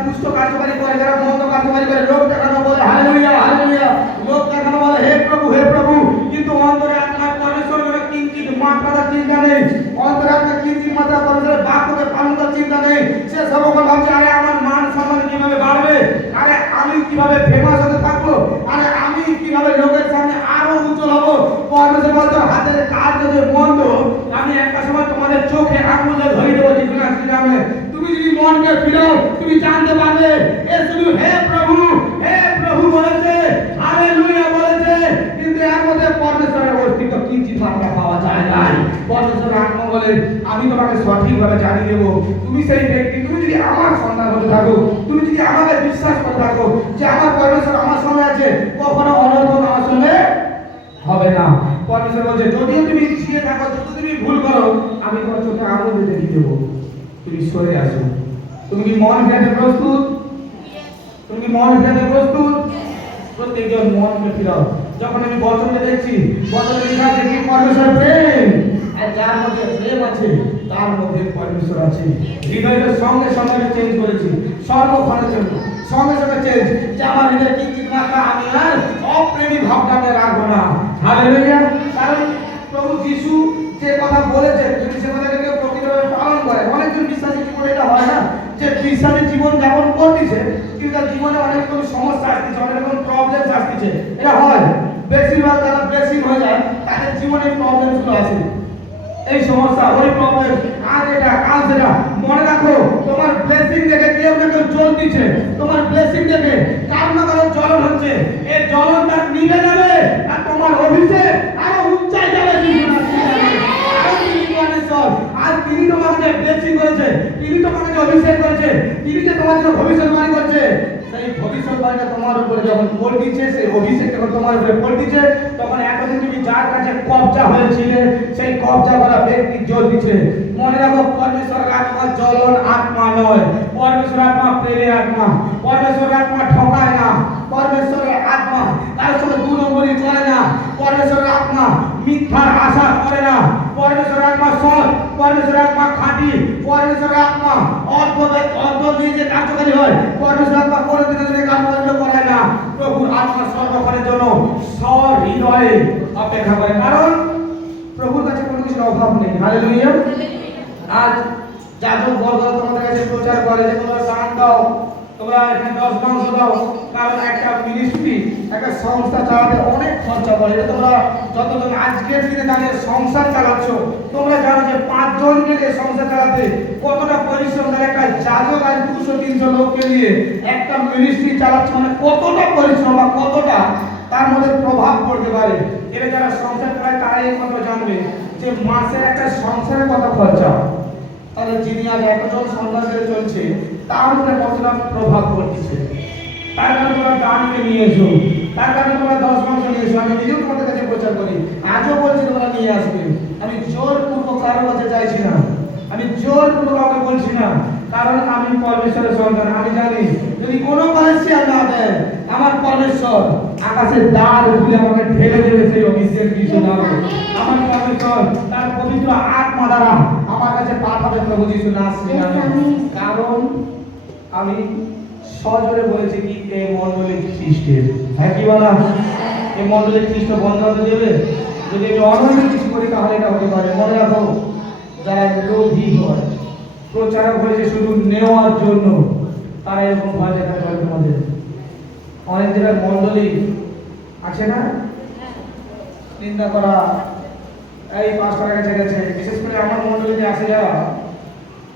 দুষ্ট কার্যকারী করে, যারা মন্দ কার্যকারী করে, লোক দেখানো বলে হালেলুয়া হালেলুয়া, লোক দেখানো বলে হে প্রভু, কিন্তু অন্তরে আত্মার পরমেশ্বর নামে কিঞ্চিত মাত্রার চিন্তা নেই। অন্তরে আত্মার কিঞ্চিত মাত্রা পরমেশ্বরের বাক্যকে পালন করার চিন্তা নেই। সে সর্বক্ষণ ভাবছে, আরে আমার মান সম্মান কিভাবে বাড়বে, আরে আমি কিভাবে ফেমাস হতে থাকবো, আরে আমি কিভাবে লোকের সামনে আরো উজ্জ্বল হবো। পরমেশ্বর বলছে, হাতের কাজ যদি মন্দ, আমি একটা সময় তোমাদের চোখে আঙুলে ধরে দেবো যিশু নামে। তুমি যদি মনকে ফিরাও, তুমি জানতে পারবে এ শুধু হে প্রভু বলেছে, হালেলুয়া বলেছে, কিন্তু এর মধ্যে পরমেশ্বরের অস্তিত্ব কিঞ্চিত মাত্রা পাওয়া যায় না। পরমেশ্বরের আত্মা বলে, আমি তোমাকে সঠিকভাবে জানিয়ে দেবো। তুমি সেই ব্যক্তি, তুমি যদি আমার সন্তান হতে থাকো, তুমি যদি আমাকে বিশ্বাস করে থাকো যে আমার পরমেশ্বর আমার সঙ্গে আছে, কখনো অনর্থক আমার সঙ্গে হবে না। পরমেশ্বর বলছে, যদিও তুমি ছিঁড়ে থাকো, যদি তুমি ভুল করো, আমি তোমার চোখে আঙুল দিয়ে দেখিয়ে দেবো। তুমি সরে আসো। তুমি কি মন ফেরাতে প্রস্তুত? তুমি কি মন ফেরাতে প্রস্তুত? প্রত্যেকজন মনকে ফিরাও। যখন আমি বচনে দেখছি, বচনে লেখা আছে কি পরমেশ্বর প্রেম, আর যার মধ্যে প্রেম আছে তার মধ্যে পরমেশ্বর আছে। হৃদয়ের সঙ্গে সঙ্গে চেঞ্জ করেছি, সর্বক্ষণের জন্য সঙ্গে সঙ্গে চেঞ্জ, যে আমার হৃদয় কিঞ্চিত মাত্রা আমি আর অপ্রেমী ভাবটাকে রাখবো না। হালেলুয়া। কারণ প্রভু যিশু যে কথা বলেছে, যদি সে কথাকে কেউ প্রকৃতভাবে পালন করে, অনেকজন বিশ্বাসী জীবনে এটা হয় না, যে বিশ্বাসী জীবন যাপন করতেছে কিন্তু তার জীবনে অনেক রকম সমস্যা আসতেছে, অনেক রকম প্রবলেম আসতেছে। এটা হয় বেশিরভাগ যারা ব্লেসিং হয়ে যায় তাদের জীবনে প্রবলেমগুলো আসে, এই সমস্যা, ওই প্রবলেম, আজ এটা কাল সেটা। মনে রাখো, তোমার ব্লেসিং দেখে কেউ না কেউ জ্বল দিচ্ছে, তোমার ব্লেসিং দেখে কার না কারো জ্বলন হচ্ছে, এই জ্বলন তার নিভে যাবে, আর তোমার অভিষেক আরো উচ্চায় যাবে। আর তিনি তোমাকে ব্লেসিং করেছে, তিনি তোমাকে অভিষেক করেছে, তিনি যে তোমার জন্য ভবিষ্যৎবাণী করছে, সেই ভবিষ্যৎবাণীটা তোমার উপরে যখন পড়তিছে, সেই অভিষেক যখন তোমার উপরে পড়তিছে, তখন এতদিন তুমি যার কাছে কবজা হয়েছিলে, সেই কবজা করা ব্যক্তি জোর দিচ্ছে। মনে রাখো, পরমেশ্বরের আত্মা জ্বলন আত্মা নয়, পরমেশ্বরের আত্মা প্রেমের আত্মা, পরমেশ্বরের আত্মা ঠকায় না, পরমেশ্বরের আত্মা তার সঙ্গে দু নম্বরই করে না, পরমেশ্বরের আত্মা মিথ্যার আশা করে না, পরমেশ্বরের আত্মা সৎ, পরমেশ্বরের আত্মা খাঁটি, পরমেশ্বরের আত্মা অন্তর দিয়ে যে কার্যকারী হয়, পরমেশ্বরের আত্মা কোনো দিনে কার্যকারী করায় না। প্রভুর আত্মা সর্বক্ষণের জন্য সহৃদয়ে অপেক্ষা করে, কারণ প্রভুর কাছে কোনো কিছুর অভাব নেই। হালেলুয়া। আজ যাজক বর্গ তোমাদের কাছে প্রচার করে যে তোমরা দান দাও, তোমরা এখানে 10 দাও, কারণ একটা মিনিস্ট্রি, একটা সংস্থা চালাতে অনেক খরচা পড়ে। এটা তোমরা যতজন আজকের দিনে দাঁড়িয়ে সংসার চালাচ্ছ, তোমরা জানো যে 5 জনকে এই সংসার চালাতে কতটা পরিশ্রম। একটা যাজক আর 200-300 লোককে নিয়ে একটা মিনিস্ট্রি চালাচ্ছে, মানে কতটা পরিশ্রম বা কতটা তার মধ্যে প্রভাব পড়তে পারে। এটা যারা সংসার চালায় তারা এই কথা জানবে যে মাসে একটা সংসারের কত খরচা, তাহলে যিনি আজ একজন সন্তান করে চলছে তার উপরে কতটা প্রভাব পড়ছে। তার কারণে তোমরা দানকে নিয়ে এসো, তার কারণে তোমরা 10 মাংস নিয়ে এসো। আমি নিজেও তোমাদের কাছে প্রচার করি, আজও বলছি তোমরা নিয়ে আসবে। আমি জোরপূর্বক কারোর কাছে চাইছি না, আমি জোরপূর্বক কাউকে বলছি না, কারণ আমি পরমেশ্বরের সন্তান। আমি জানি যদি কোনো পরিস্থিতি না দেয়, আমার পরমেশ্বর আকাশের দ্বার খুলে আমাকে ঢেলে দেবে সেই অভিষেক যিশু নামে। আমার পরমেশ্বর তার পবিত্র আত্মা দ্বারা আমার কাছে পাঠাবে প্রভু যিশু নামে। কারণ আমি সজোরে বলেছি কি এই মণ্ডলী খ্রিস্টের, হ্যাঁ কি বলা, এই মণ্ডলী খ্রিস্ট বন্ধ হতে দেবে? যদি আমি অনন্য কিছু করি তাহলে এটা হতে পারে। মনে রাখো, যারা লোভী হয়, প্রচারক হয়েছে শুধু নেওয়ার জন্য, তারা এরকম ভয় দেখাতে পারে তোমাদের। অনেক জায়গায় মণ্ডলী আছে না, নিন্দা করা, এই পাঁচটার কাছে গেছে, বিশেষ করে আমার মণ্ডলীতে আসে যাওয়া,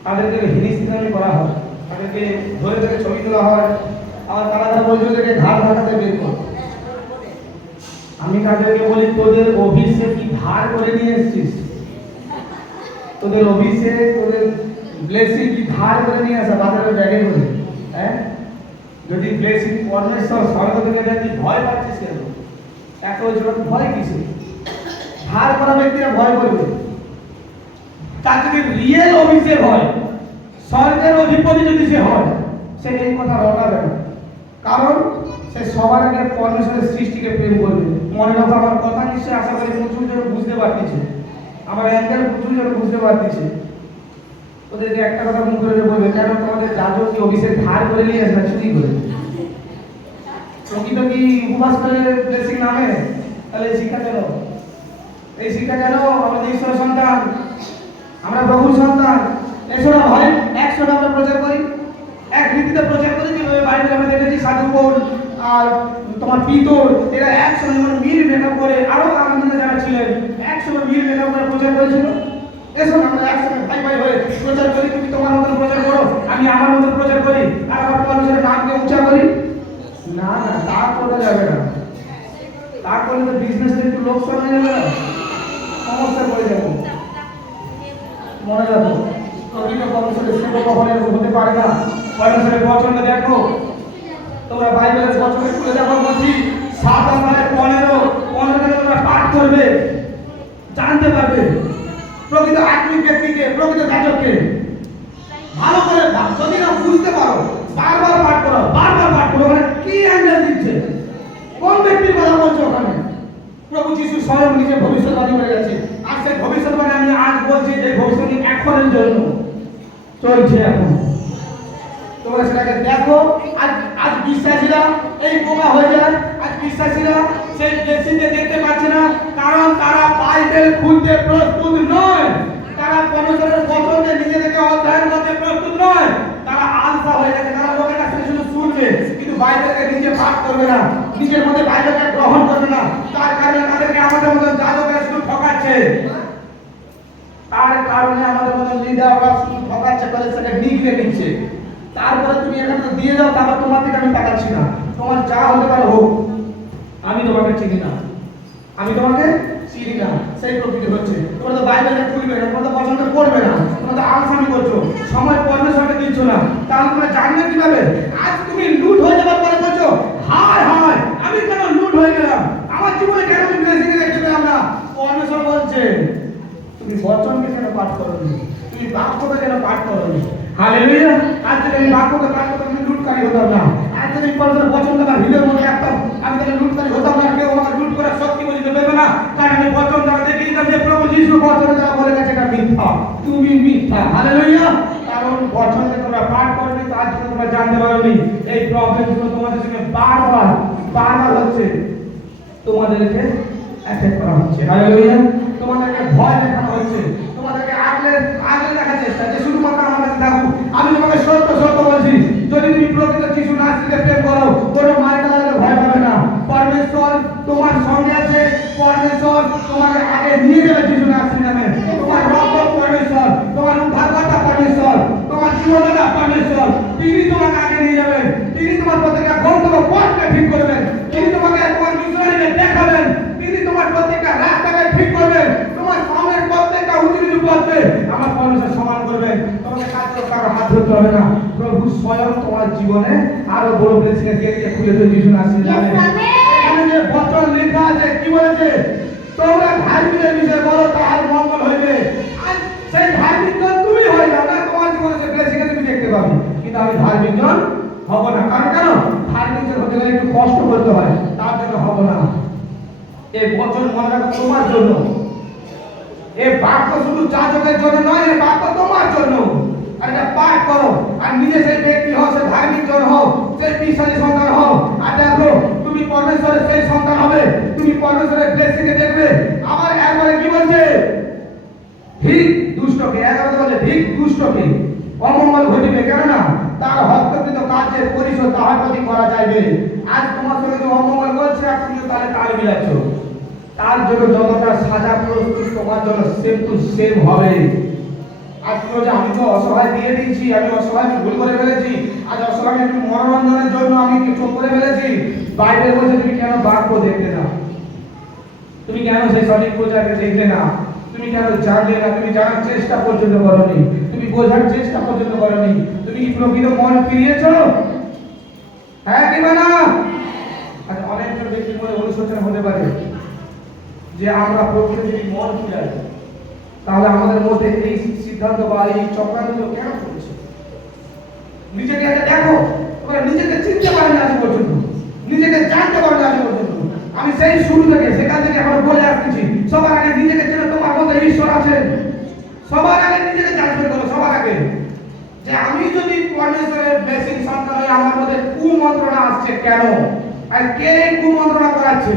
তাদেরকে হিনিস্তানি করা হয়, তাদেরকে ধরে ধরে ছবি তোলা হয়, আর তারা বলছে ওদেরকে ঘাট ঘাটাতে বের কর। আমি তাদেরকে বলি, তোদের অভিষেক কি ধার করে নিয়ে এসেছিস? তোদের অভিষেক, তোদের ব্লেসিং কি ধার করে নিয়ে আসা তাদের ব্যাগে করে? হ্যাঁ, যদি ব্লেসিং পরমেশ্বর স্বর্গ থেকে দেয়, তুই ভয় পাচ্ছিস কেন? একটা বলছে ভয় কিসে? ধার করা ব্যক্তিরা ভয় করবে। তার যদি রিয়েল অভিষেক হয়, স্বর্গের অধিপতি যদি সে হয়, সে এই কথা রটাবে না। কারণ সে সবার আগে পরমেশ্বরের সৃষ্টিকে প্রেম করবে। মনে রাখো, আমার কথা নিশ্চয়ই আশা করি প্রচুর জন বুঝতে পারতেছে, আমার অ্যাঙ্গেল প্রচুর জন বুঝতে পারতেছে। ওদেরকে একটা কথা মুখ করে বলবে, কেন তোমাদের যাজক কি অভিষেক ধার করে নিয়ে আসবে চুরি করে? প্রকৃত কি উপবাস করে ব্লেসিং নামে? তাহলে এই শিক্ষা কেন? এই শিক্ষা কেন? আমাদের ঈশ্বর সন্তান, আমরা প্রভুর সন্তান। এসো না ভাই, একসাথে আমরা প্রচার করি, এক রীতিতে প্রচার করি। যেভাবে বাইবেলে আমরা দেখেছি সাধুগণ আর তোমার পিতর, এরা একসঙ্গে মানে মিল মেকআপ করে, আরো আমাদের যারা ছিলেন একসঙ্গে মিল মেকআপ করে প্রচার করেছিল। এসো না আমরা একসঙ্গে ভাই ভাই হয়ে প্রচার করি। তুমি তোমার মতন প্রচার করো, আমি আমার মতন প্রচার করি, আর আমার মানুষের নামকে উঁচা করি। না না, তা করা যাবে না। তা করলে তো বিজনেসের একটু লোকসান হয়ে যাবে না, সমস্যা পড়ে যাবে। মনে রাখো, প্রকৃত পরমেশ্বরের সেবক কখনো হতে পারে না। পরমেশ্বরের বচনটা দেখো, তোমরা বাইবেলের বচন খুলে দেখো, বলছি 7:15 থেকে তোমরা পাঠ করবে, জানতে পারবে প্রকৃত আত্মিক ব্যক্তিকে, প্রকৃত যাজককে। ভালো করে যদি না বুঝতে পারো, বারবার পাঠ করো, বারবার পাঠ করো। ওখানে কি অ্যাঙ্গেল দিচ্ছে, কোন ব্যক্তির কথা বলছো ওখানে? প্রভু যিশু স্বয়ং নিজে ভবিষ্যৎবাণী করে গেছে। আর সেই ভবিষ্যৎবাণী আমি আজ বলছি, যে ভবিষ্যৎবাণী এখনের জন্য চলছে। এখন তোমরা সেটাকে দেখো। আজ বিশ্বাসীরা এই বোকা হয়ে যায়। আজ বিশ্বাসীরা সেই ব্লেসিংকে দেখতে পাচ্ছে না, কারণ তারা বাইবেল খুলতে প্রস্তুত নয়। তারা পরমেশ্বরের বচনকে নিজেদেরকে অধ্যয়ন করতে প্রস্তুত নয়। তারা আলসা হয়ে গেছে। তারা লোকের কাছ থেকে শুধু শুনবে, কিন্তু বাইবেলকে নিজে পাঠ করবে না, নিজের মধ্যে বাইবেলকে গ্রহণ করবে না। তার কারণে তাদেরকে আমাদের মতো যাজকেরা শুধু ঠকাচ্ছে। তার কারণে আমাদের মতো লিডাররা শুধু ঠকাচ্ছে, করে সেটা নিগড়ে নিচ্ছে। তারপরে তুমি এখানে দিয়ে যাও, তারপর তোমার দিকে আমি তাকাচ্ছি না। তোমার যা হতে পারে হোক, আমি তোমাকে চিনি না, আমি তোমাকে চিনি না। সেই প্রকৃতি হচ্ছে। তোমরা তো বাইবেলটা খুলবে না, তোমরা তো বচনটা পড়বে না, তোমরা তো আলসামি করছো, সময় পরমেশ্বরকে দিচ্ছ না। তাহলে তোমরা জানবে কিভাবে? আজ তুমি লুট হয়ে যাবার পরে বলছো, হায় হায় আমি কেন লুট হয়ে গেলাম, আমার জীবনে কেন আমি ব্লেসিং দেখতে পেলাম না? পরমেশ্বর বলছে, তুমি বচনকে কেন পাঠ করোনি, তুমি বাক্যকে কেন পাঠ করোনি? হালেলুয়া। আজ যদি আমি বাক্যকে পাঠ করতাম, আমি লুটকারী হতাম না। আজ যদি পরমেশ্বরের বচনকে আমার হৃদয়ের মধ্যে রাখতাম, আমি তাহলে লুটকারী হতাম না। কেউ আমাকে লুট করার শক্তি বুঝতে পেবে না। কারণ আমি বচন দ্বারা দেখে দিতাম যে প্রভু যিশু বচনে দ্বারা বলে গেছে এটা মিথ্যা, তুমি মিথ্যা। হালেলুয়া। কারণ বচনকে তোমরা পাঠ করনি, তার জন্য তোমরা জানতে পারোনি। এই প্রবলেমগুলো তোমাদের সঙ্গে বারবার বারবার হচ্ছে, তোমাদেরকে অ্যাটাক করা হচ্ছে। হালেলুয়া। তোমাদেরকে ভয় দেখানো হচ্ছে, তোমাদেরকে আগলে রাখার চেষ্টা, যে শুধুমাত্র আমার কাছে থাকুক। আমি তোমাকে সত্য সত্য বলছি, যদি তুমি প্রকৃত যিশু নাসরিকে প্রেম করো, কোনো মার্কাকে ভয় পাবে না। পরমেশ্বর তোমার সঙ্গে আছে, পরমেশ্বর তোমাকে আগে নিয়ে যাবে যিশু নাসরি নামে। তোমার রক্ষক পরমেশ্বর, তোমার উদ্ধারকর্তা পরমেশ্বর, তোমার জীবনদাতা পরমেশ্বর। তিনি তোমাকে আগে নিয়ে যাবেন, তিনি তোমার প্রত্যেকটা গন্তব্য পথকে ঠিক করবেন, তিনি তোমাকে তোমার মিশনারিকে দেখাবেন, তিনি তোমার প্রত্যেকটা রাস্তাকে ঠিক করবেন, তোমার সামনের প্রত্যেকটা উঁচু নিচু পথে আমার পরমেশ্বর সমান করবেন। তোমাকে কারো হাত ধরতে হবে না। প্রভু স্বয়ং তোমার জীবনে আরো বড় ব্লেসিং এর গেট খুলে দেবে যিশু নাসরি নামে। এখানে যে বচন লেখা আছে, কি বলেছে? তোমরা ধার্মিকের বিষয়ে বলো, তাহার মঙ্গল হইবে। আর সেই ধার্মিক জন তুমি হয়ে যাও না, তোমার জীবনে যে ব্লেসিং তুমি দেখতে পাবে। কিন্তু আমি ধার্মিক জন হব না। কারণ কেন? ধার্মিক জন হতে গেলে একটু কষ্ট করতে হয়, তার জন্য হব না। এই বচন মনে রাখো তোমার জন্য। এই বাক্য শুধু যাজকের জন্য নয়, এই বাক্য তোমার জন্য। আর এটা পাঠ করো, আর নিজে সেই ব্যক্তি হও, সেই ধার্মিক জন হও, সেই বিশ্বাসী সন্তান হও। আর দেখো তুমি পরমেশ্বরের সেই সন্তান হবে, তুমি পরমেশ্বরের ব্লেসিংকে দেখবে। আবার একবারে কি বলছে? ঠিক দুষ্টকে, এগারোতে বলছে ঠিক দুষ্টকে অমঙ্গল ঘটিবে, কেননা তার হস্তকৃত কাজের পরিশোধ তাহার প্রতি করা যাইবে। আজ তোমার সঙ্গে যে অমঙ্গল করছে, আর তুমি তাহলে তাল মিলাচ্ছ, তার জন্য যতটা সাজা প্রস্তুত তোমার জন্য সেম টু সেম হবে। আজ যে আমি তো অসহায় দিয়ে দিচ্ছি, আমি অসহায় ভুল করে ফেলেছি, আজ অসহায় একটু মনোরঞ্জনের জন্য আমি কিছু করে ফেলেছি। বাইবেল বলছে তুমি কেন বাক্য দেখলে না, তুমি কেন সেই সঠিক প্রচারকে দেখলে না, তুমি কেন জানলে না, তুমি জানার চেষ্টা পর্যন্ত করোনি, তুমি বোঝার চেষ্টা পর্যন্ত করোনি। তুমি কি প্রকৃত মন ফিরিয়েছ? হ্যাঁ কি না? আচ্ছা, অনেকজন ব্যক্তির মধ্যে অনুশোচনা হতে পারে যে আমরা প্রকৃতি যদি মন ফিরাই তাহলে আমাদের মধ্যে এই সিদ্ধান্ত বা এই চক্রান্ত কেন চলছে? নিজেকে আগে দেখো, তোমরা নিজেকে চিনতে পারেন আজ পর্যন্ত, নিজেকে জানতে পারেন আজ পর্যন্ত। আমি সেই শুরু থেকে সেখান থেকে আমরা বলে আসতেছি, সবার আগে নিজেকে চেনো, তোমার মধ্যে ঈশ্বর আছে। সবার আগে নিজেকে জানতে করো, সবার আগে যে আমি যদি পরমেশ্বরের ব্লেসিং সন্তান হই, আমার মধ্যে কুমন্ত্রণা আসছে কেন, আর কে কুমন্ত্রণা করাচ্ছে,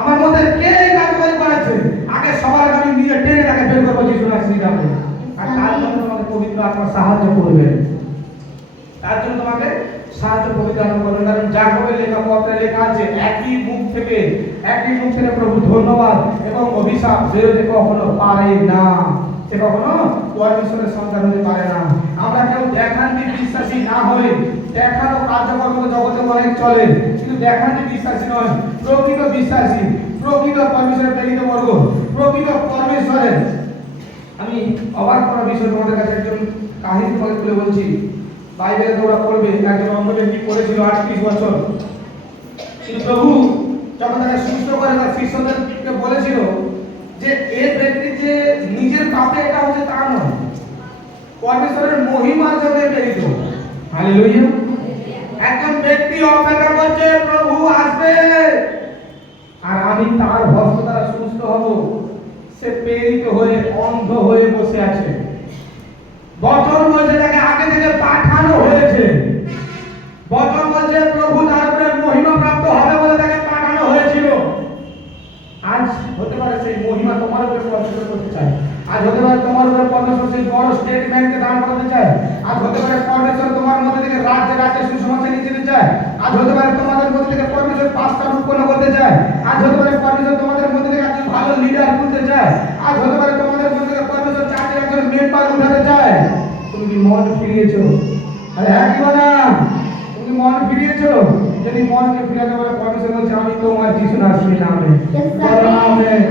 আমার মধ্যে কে কাজবাজ করাচ্ছে। আগে সবার আগে আমি নিজে টেনে রাখে বের করবো যিশু নামে। আর তার জন্য তোমাকে পবিত্র আত্মা সাহায্য করবে, তার জন্য তোমাকে সাহায্য পবিত্র আত্মা করবে। কারণ যাকবের লেখা পত্রে লেখা আছে, একই মুখ থেকে প্রভু ধন্যবাদ এবং অভিশাপ বেরোতে কখনো পারে না। সে কখনো পরমেশ্বরের সন্তান হতে পারে না। আমরা কেউ দেখান্তি বিশ্বাসী না হই, দেখানো কার্যকর্ম জগতে অনেক চলে, কিন্তু দেখান্তি বিশ্বাসী নয়, প্রকৃত বিশ্বাসী, প্রকৃত পরমেশ্বরের প্রেরিত বর্গ, প্রকৃত পরমেশ্বরের। আমি অবাক করা বিষয় তোমাদের কাছে একজন কাহিনী তোমাকে খুলে বলছি। বাইবেলে তোমরা পড়বে, একজন অন্ধ ব্যক্তি পড়েছিল 38 বছর, কিন্তু প্রভু যখন তাকে সুস্থ করে তার শিষ্যদেরকে বলেছিল যে এই ব্যক্তি যে নিজের পাপে এটা হচ্ছে তা নয়, পরমেশ্বরের মহিমার জন্য প্রেরিত। হালেলুয়া। একজন ব্যক্তি অপেক্ষা করছে প্রভু আসবে আর আমি তার হস্ত দ্বারা সুস্থ হব, সে প্রেরিত হয়ে অন্ধ হয়ে বসে আছে। বচন বলছে তাকে আগে থেকে পাঠানো হয়েছে, বচন বলছে প্রভু তার উপরে মহিমা প্রাপ্ত হবে বলে তাকে পাঠানো হয়েছিল। আজ হতে পারে সেই মহিমা তোমার উপরে প্রদর্শন করতে চায়, আজ হতে পারে তোমার উপরে পরমেশ্বর সেই বড় স্টেট ব্যাংকে দান করতে চায়, আজ হতে পারে পরমেশ্বর তোমার মধ্যে থেকে রাজ্যে রাজ্যে সুসমাচার নিয়ে যেতে চায়, আজ হতে পারে তোমাদের মধ্যে থেকে পরমেশ্বর পাঁচটা উৎপন্ন করতে চায়, আজ হতে পারে পরমেশ্বর তোমাদের মধ্যে থেকে একজন ভালো লিডার তুলতে চায়, আজ হতে পারে তোমাদের মধ্যে থেকে পরমেশ্বর চাকরি একজন মেম্বার উঠাতে চায়। তুমি কি মন ফিরিয়েছো? আরে হ্যাঁ কি বলা, তুমি মন ফিরিয়েছো? যদি মনকে ফিরাতে পারে পরমেশ্বর বলছে আমি তোমার যিশু নামের নামে। আমেন।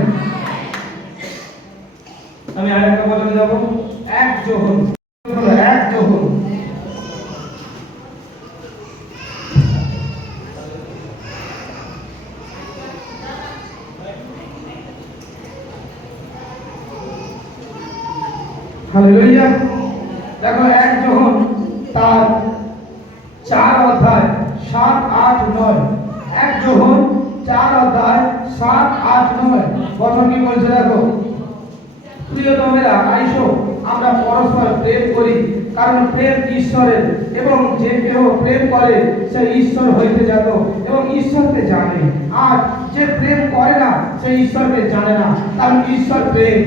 আমি আরেকটা বচনে যাব, এক যোহন, এক যোহন। হালেলুয়া। দেখো এক যোহন তার 4 অধ্যায় 7, 8, 9, এক যোহন 4 অধ্যায় 7, 8, 9 বচন কি বলছে দেখো, প্রিয়তমেরা আইসো আমরা পরস্পর প্রেম করি, কারণ প্রেম ঈশ্বরের, এবং যে কেহ প্রেম করে সে ঈশ্বর হইতে যাত এবং ঈশ্বরকে জানে, আর যে প্রেম করে না সে ঈশ্বরকে জানে না, কারণ ঈশ্বর প্রেম।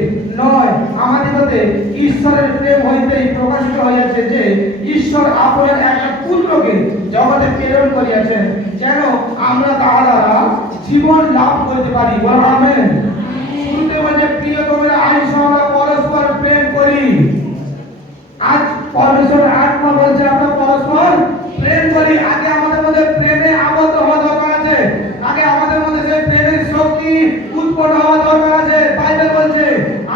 নয়, আমাদের মধ্যে ঈশ্বরের প্রেম হইতেই প্রকাশিত হইয়াছে যে ঈশ্বর আপনার একটা পুত্রকে জগতে প্রেরণ করিয়াছেন, যেন আমরা তাহার দ্বারা জীবন লাভ করতে পারি। বলো আমেন। শুনতে বলছে প্রিয়তমেরা আইসো আমরা পরস্পর প্রেম করি। আজ পরমেশ্বর আত্মা বলছে আমরা পরস্পর প্রেম করি। আগে আমাদের মধ্যে প্রেমে আবদ্ধ হওয়া দরকার আছে, আগে আমাদের মধ্যে সেই প্রেমের শক্তি উৎপন্ন হওয়া দরকার আছে। বাইবেল বলছে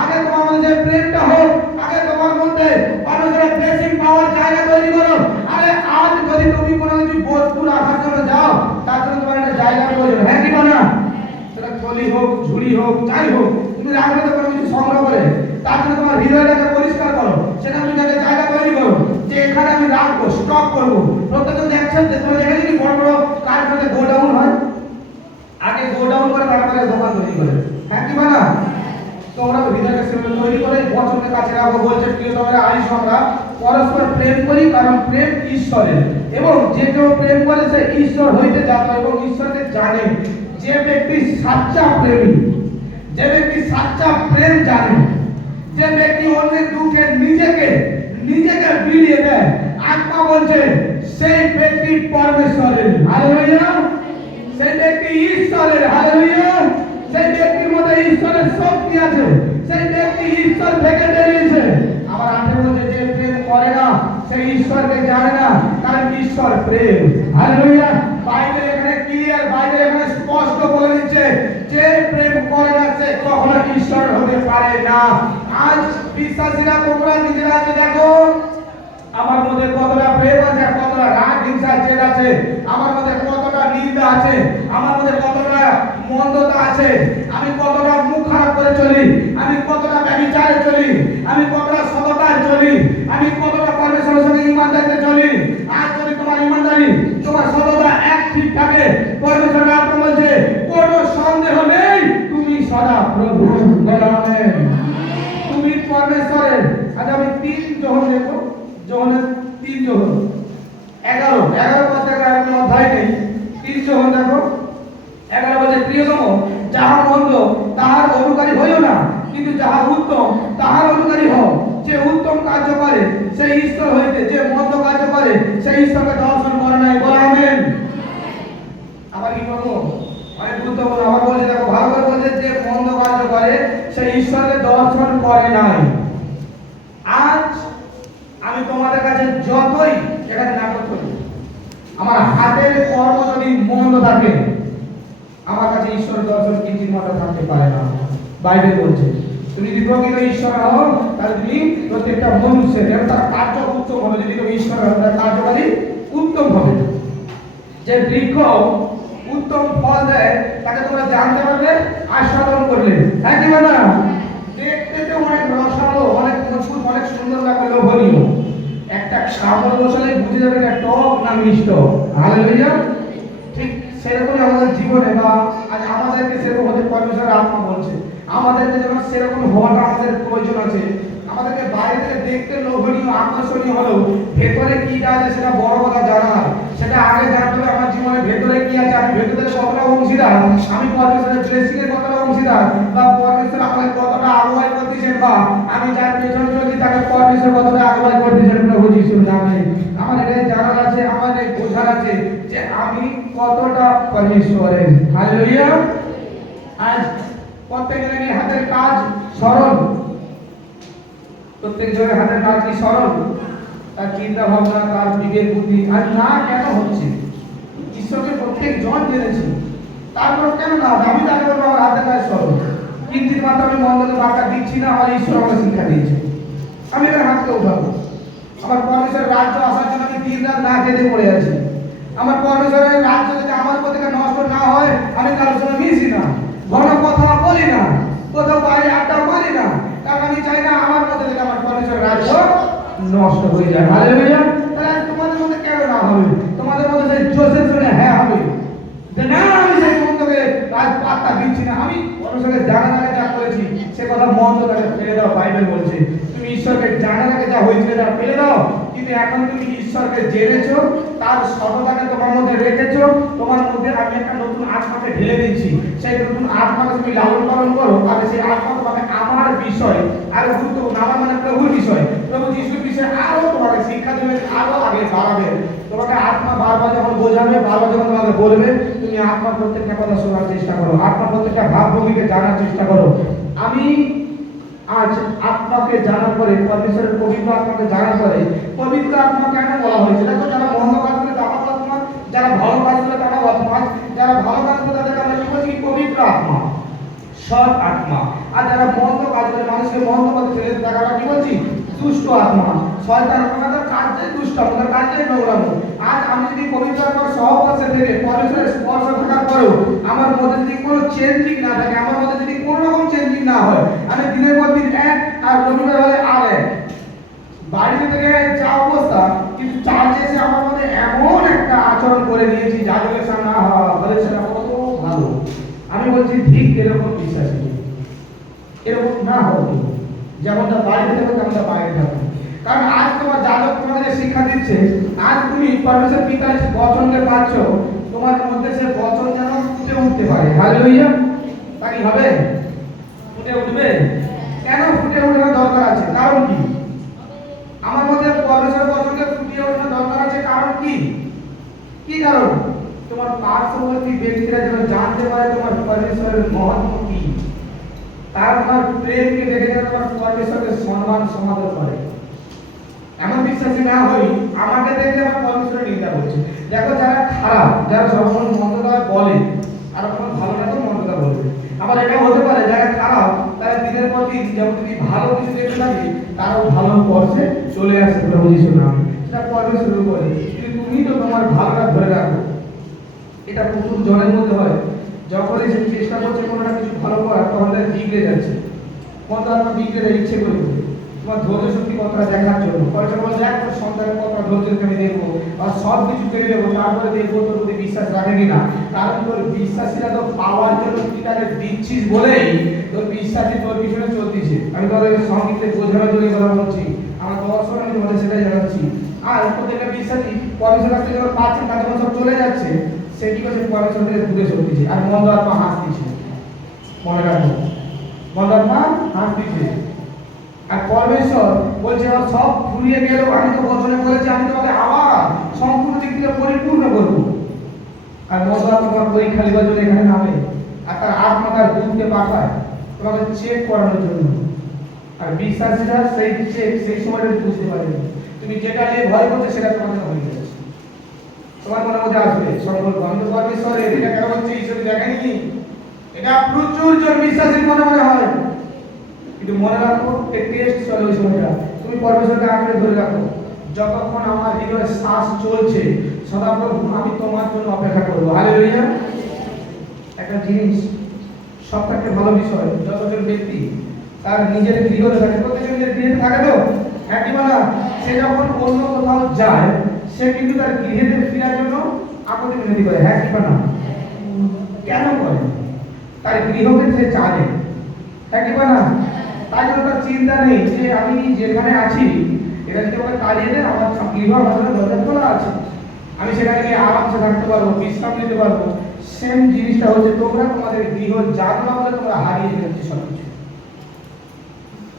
আগে তোমার মধ্যে প্রেমটা হোক, আগে তোমার মধ্যে পরমেশ্বরের ব্লেসিং পাওয়ার জায়গা তৈরি করো। আরে আজ যদি তুমি কোনো কিছু বস্তু রাখার জন্য যাও, তার জন্য তোমার একটা জায়গা প্রয়োজন। হ্যাঁ কি বলা, সেটা থলি হোক, ঝুড়ি হোক, যাই হোক, তুমি রাখবে তো কোনো কিছু সংগ্রহ করে, তার জন্য তোমার হৃদয়টাকে পরিষ্কার করো, সেটা তুমি একটা জায়গা তৈরি করো যে এখানে আমি রাখবো, স্টক করবো। প্রত্যেকজন দেখছেন, তোমরা দেখে যদি বড় বড় কারখানাতে গোডাউন হয়, আগে গোডাউন করে তারপরে দোকান তৈরি করে। হ্যাঁ কি বলা, তোমরা হৃদয়কে সেভাবে তৈরি করে বচনের কাছে রাখো। বলছে প্রিয়তমেরা আইসো আমরা পরস্পর প্রেম করি, কারণ প্রেম ঈশ্বরের, এবং যে কেউ প্রেম করে সে ঈশ্বর হইতে যাত এবং ঈশ্বরকে জানে। যে ব্যক্তি সাচ্চা প্রেমী, যে ব্যক্তি সাচ্চা প্রেম জানে, যে ব্যক্তি অন্যের দুঃখে নিজেকে বিলিয়ে দেয়, আত্মা বলছে সেই ব্যক্তি পরমেশ্বরের। হালেলুয়া। সেই ব্যক্তি ঈশ্বরের। হালেলুয়া। সেই ব্যক্তির মধ্যে ঈশ্বরের শক্তি আছে, সেই ব্যক্তি ঈশ্বর থেকে বেরিয়েছে। আবার আগে বলছে যে প্রেম করে না সেই ঈশ্বরকে জানে না, কারণ ঈশ্বর প্রেম। হালেলুয়া। বাইবেল এখানে ক্লিয়ার, বাইবেল এখানে স্পষ্ট বলে দিচ্ছে যে প্রেম করে না সে কখনো ঈশ্বর হতে পারে না। আজ বিশ্বাসীরা তোমরা নিজেরা দেখো, আমার মধ্যে কতটা প্রেম আছে, কতটা রাগ হিংসা জেদ আছে, আমার মধ্যে কতটা নিন্দা আছে, আমার মধ্যে কতটা মন্দতা আছে, আমি কতটা মুখ খারাপ করে চলি, আমি কতটা ব্যভিচারে চলি, আমি কতটা সততায় চলি, আমি কতটা পরমেশ্বরের সঙ্গে ইমানদারিতে চলি। আর যদি তোমার ইমানদারি তোমার সততা এক ঠিক থাকে, পরমেশ্বরের আত্মা বলছে কোনো সন্দেহ নেই তুমি সদা প্রভু। আমেন। তুমি পরমেশ্বরের। আজ আমি 3 যোহন দেখো, যোহনের 3 যোহন 11 পদ থেকে অধ্যায় নেই, 3 যোহন দেখো 11 বলছে প্রিয়তম যাহা মন্দ তাহার অনুকারী হইও না, কিন্তু যাহা উত্তম তাহার অনুকারী হও। যে উত্তম কার্য করে সেই ঈশ্বর হইতে, যে মন্দ কার্য করে সেই ঈশ্বরকে দর্শন করে নাই। বলো আমেন। আবার কি বলবো, অনেক গুরুত্বপূর্ণ। আবার বলছে দেখো, ভালো করে বলছে যে মন্দ কার্য করে সেই ঈশ্বরকে দর্শন করে নাই। আজ আমি তোমাদের কাছে যতই এখানে নাটক করি, আমার হাতের কর্ম যদি মন্দ থাকে, আমার কাছে ঈশ্বর দর্শন কিঞ্চিত মাত্র থাকতে পারে না। বাইবেল বলছে তুমি যদি প্রকৃত ঈশ্বর হও, তাহলে তুমি প্রত্যেকটা মানুষের তার কার্য উত্তম হবে। যদি তুমি ঈশ্বর হও, তার কার্যকারী উত্তম হবে। যে বৃক্ষ উত্তম ফল দেয় তাকে তোমরা জানতে পারবে আস্বাদন করলে। হ্যাঁ কি না? দেখতে তো অনেক রসালো, অনেক মজবুত, অনেক সুন্দর লাগে, লোভনীয়। একটা কামড় বসালে বুঝে যাবে এটা টক না মিষ্ট। হালেলুয়া। ঠিক সেরকমই আমাদের জীবনে বা আজ আমাদেরকে সেরকম হতে পরমেশ্বরের আত্মা বলছে আমাদেরকে যেন সেরকম হওয়াটা আমাদের প্রয়োজন আছে। আমাদেরকে বাইরে থেকে দেখতে লোভনীয় আকর্ষণীয় হলেও ভেতরে কি আছে সেটা বড় কথা জানা হয়। সেটা আগে জানতে হবে আমার জীবনে ভেতরে কি আছে, আমি ভেতরে কতটা অংশীদার, আমি পরমেশ্বরের ব্লেসিং এর কতটা অংশীদার, বা পরমেশ্বর আমাকে কতটা আগুয়াই করতেছেন, বা আমি যার পেছনে চলি তাকে পরমেশ্বর কতটা আগুয়াই করতেছেন প্রভু যিশুর নামে। আমার এটাই জানার আছে, আমার এই বোঝার আছে যে আমি কতটা পরমেশ্বরের। হালেলুয়া। আজ প্রত্যেকের হাতের কাজ সরল, প্রত্যেক জনের হাতের কাজ কি সরল? তার চিন্তা ভাবনা, তার বিবেক বুদ্ধি আজ না কেন হচ্ছে? ঈশ্বরকে প্রত্যেক জন জেনেছি, তারপর কেন না আমি দাবি করবো আমার হাতের কাজ সরল? কিঞ্চিত মাত্র আমি মন্দকে বার্তা দিচ্ছি না, আমার ঈশ্বর আমাকে শিক্ষা দিয়েছে। আমি এখানে হাতকে উঠাবো। আমার পরমেশ্বরের রাজ্য আসার জন্য আমি দিন রাত না খেতে পড়ে আছি। আমার পরমেশ্বরের রাজ্য যদি আমার প্রতি নষ্ট না হয়, আমি কারোর সঙ্গে মিশি না, ঘন কথা বলি না, কোথাও বাইরে আড্ডা মারি না, কারণ আমি চাই না আমার মধ্যে থেকে আমার পরমেশ্বরের রাজ্য নষ্ট হয়ে যায়। হালেলুয়া। তাহলে তোমাদের মধ্যে কেন না হবে? তোমাদের মধ্যে সেই জোশের সঙ্গে হ্যাঁ হবে যে না আমি সেই মন্দকে রাজ পাত্তা দিচ্ছি না, আমি পরমেশ্বরকে জানার আগে যা করেছি সে কথা মন্দ তাকে ফেলে দাও। বাইবেল বলছে তুমি ঈশ্বরকে জানার আগে যা হয়েছিল তা ফেলে দাও, কিন্তু এখন তুমি ঈশ্বরকে জেনেছো, তার সততাকে তোমার মধ্যে রেখেছো, তোমার মধ্যে আমি একটা নতুন আত্মাকে ঢেলে দিচ্ছি। সেই নতুন আত্মাকে তুমি লালন পালন করো, তাহলে সেই আত্মা তোমাকে আমার বিষয় আরো গুরুত্বপূর্ণ, আমার মানে প্রভুর বিষয়, প্রভু যিশুর বিষয়ে আরো তোমাকে শিক্ষা দেবে, আরো আগে বাড়াবে। তোমাকে আত্মা বারবার যখন বোঝাবে, বারবার যখন তোমাকে বলবে, তুমি আত্মার প্রত্যেকটা কথা শোনার চেষ্টা করো, আত্মার প্রত্যেকটা ভাবভঙ্গিকে জানার চেষ্টা করো। আমি আজ আত্মাকে জানার পরে, পরমেশ্বরের পবিত্র আত্মাকে জানার পরে, পবিত্র আত্মা কেন বলা হয়েছে? দেখো যারা মন্দ কাজ করে তারা আত্মা, যারা ভালো কাজ করে তারা আত্মা, যারা ভালো কাজ করে তাদেরকে আমরা কি বলছি? পবিত্র আত্মা, সৎ আত্মা। আর যারা মন্দ কাজ করে, মানুষকে মন্দ পথে ফেলে দেয়, তাকে আমরা কি বলছি? দুষ্ট আত্মা। শয়তান আমাদের কাজটাই দুষ্ট, আমাদের কাজটাই নোংরামো। আজ আমি যদি পবিত্র আত্মার সহবাসে থেকে পরমেশ্বরের স্পর্শ থাকার পরেও আমার মধ্যে যদি কোনো চেঞ্জিং না থাকে, আমার মধ্যে যদি কোনো রকম চেঞ্জিং না হয়, আমি দিনের পর দিন এক আর রবিবার হলে আর এক, বাড়িতে থেকে যা অবস্থা, কিন্তু চার্চে এসে আমার মধ্যে এমন একটা আচরণ করে নিয়েছি যা রিলেশন না হলে সেটা কত ভালো। আমি বলছি ঠিক এরকম বিশ্বাসী, এরকম না হবে, যেমনটা বাড়িতে থাকো তেমনটা বাইরে থাকো। কারণ আজ তোমার যাদব তোমাকে শিক্ষা দিচ্ছে, আজ তুমি পরমেশ্বর পিতার বচনকে পাচ্ছ, তোমার মধ্যে সে বচন যেন ফুটে উঠতে পারে। হালেলুয়া। তা কি হবে? ফুটে উঠবে। কেন ফুটে ওঠার দরকার আছে? কারণ কি? আমার মধ্যে পরমেশ্বরের বচনকে ফুটিয়ে ওঠার দরকার আছে, কারণ কি? কি কারণ? তোমার পার্শ্ববর্তী ব্যক্তিরা যেন জানতে পারে তোমার পরমেশ্বরের মহত্ব কি, তার তোমার প্রেমকে দেখে যেন তোমার পরমেশ্বরকে সম্মান সমাদর করে। এমন বিশ্বাসী না হই আমাকে দেখে আমার পরমেশ্বরের নিন্দা করছে। দেখো যারা খারাপ, যারা সবসময় মন্দতা বলে, আর কোনো ভালো না তো মন্দতা বলবে। আবার এটাও হতে পারে যারা খারাপ তারা দিনের পর দিন যেমন যদি ভালো কিছু দেখতে থাকে, তারাও ভালো পথে চলে আসে প্রভু যিশুর নামে। সেটা পরমেশ্বরের উপরে। কিন্তু তুমি তো তোমার ভাবটা ধরে রাখো। এটা প্রচুর জনের মধ্যে হয়, যখনই সে চেষ্টা করছে কোনোটা কিছু ভালো করার, তখন তার বিগড়ে যাচ্ছে। মনটা আপনার বিগড়ে যায় ইচ্ছে করে তোমার ধৈর্য শক্তি কতটা দেখার জন্য। পয়সা বলছে এক তোর সন্তানের কতটা ধৈর্য আমি দেখবো, আর সব কিছু কেড়ে দেবো, তারপরে দেখবো তোর প্রতি বিশ্বাস রাখে কিনা। কারণ তোর বিশ্বাসীরা তো পাওয়ার জন্য তুই তাকে দিচ্ছিস বলেই তোর বিশ্বাসী তোর পিছনে চলতেছে। আমি তোমাদের সংগীতে বোঝানোর জন্য কথা বলছি, আমার দর্শন আমি তোমাদের সেটাই জানাচ্ছি। আর প্রত্যেকটা বিশ্বাসী পরমেশ্বর কাছ থেকে যখন পাচ্ছেন, তার যখন সব চলে যাচ্ছে, সে কি করছে, পরমেশ্বর থেকে দূরে চলতেছে, আর মন্দ আত্মা হাসতেছে। মনে রাখো, মন্দ আত্মা হাসতেছে। আর পরমেশ্বর বলছে আমার সব ফুরিয়ে গেল, আমি তো বচনে বলেছি আমি তোমাকে আবার সম্পূর্ণ দিক থেকে পরিপূর্ণ করবো। আর মজা তোমার পরীক্ষা নেবার জন্য এখানে নামে, আর তার আত্মা তার দূতকে পাঠায় তোমাকে চেক করানোর জন্য। আর বিশ্বাসীরা সেই চেক সেই সময়টা বুঝতে পারে, তুমি যেটা নিয়ে ভয় করছো সেটা তোমাদের হয়ে গেছে, তোমার মনের মধ্যে আসবে সংকল্প। আমি তো পরমেশ্বরের, এটা কেন হচ্ছে ঈশ্বর দেখেনি। এটা প্রচুর জন বিশ্বাসীর মনে মনে হয়, কিন্তু মনে রাখো এই টেস্ট চলে ওই সময়টা, তুমি পরমেশ্বরকে আঁকড়ে ধরে রাখো। যতক্ষণ আমার হৃদয়ে শ্বাস চলছে, সদাপ্রভু আমি তোমার জন্য অপেক্ষা করবো। হালেলুয়া। একটা জিনিস সবথেকে ভালো বিষয়, যতজন ব্যক্তি তার নিজের গৃহে থাকে, প্রত্যেকজন নিজের গৃহে থাকে তো, একই বলা, সে যখন অন্য কোথাও যায়, সে কিন্তু তার গৃহেতে ফেরার জন্য আপত্তি বিনতি করে। হ্যাঁ কি না? কেন করে? তার গৃহকে সে চালে, একই না? তাই জন্য তার চিন্তা নেই যে আমি যেখানে আছি এটা যদি আমাকে তাড়িয়ে দেয়, আমার গৃহ আমার জন্য দরজা খোলা আছে, আমি সেখানে গিয়ে আরামসে থাকতে পারবো, বিশ্রাম নিতে পারবো। সেম জিনিসটা হচ্ছে তোমরা তোমাদের গৃহ জানো না বলে তোমরা হারিয়ে ফেলছো সবকিছু।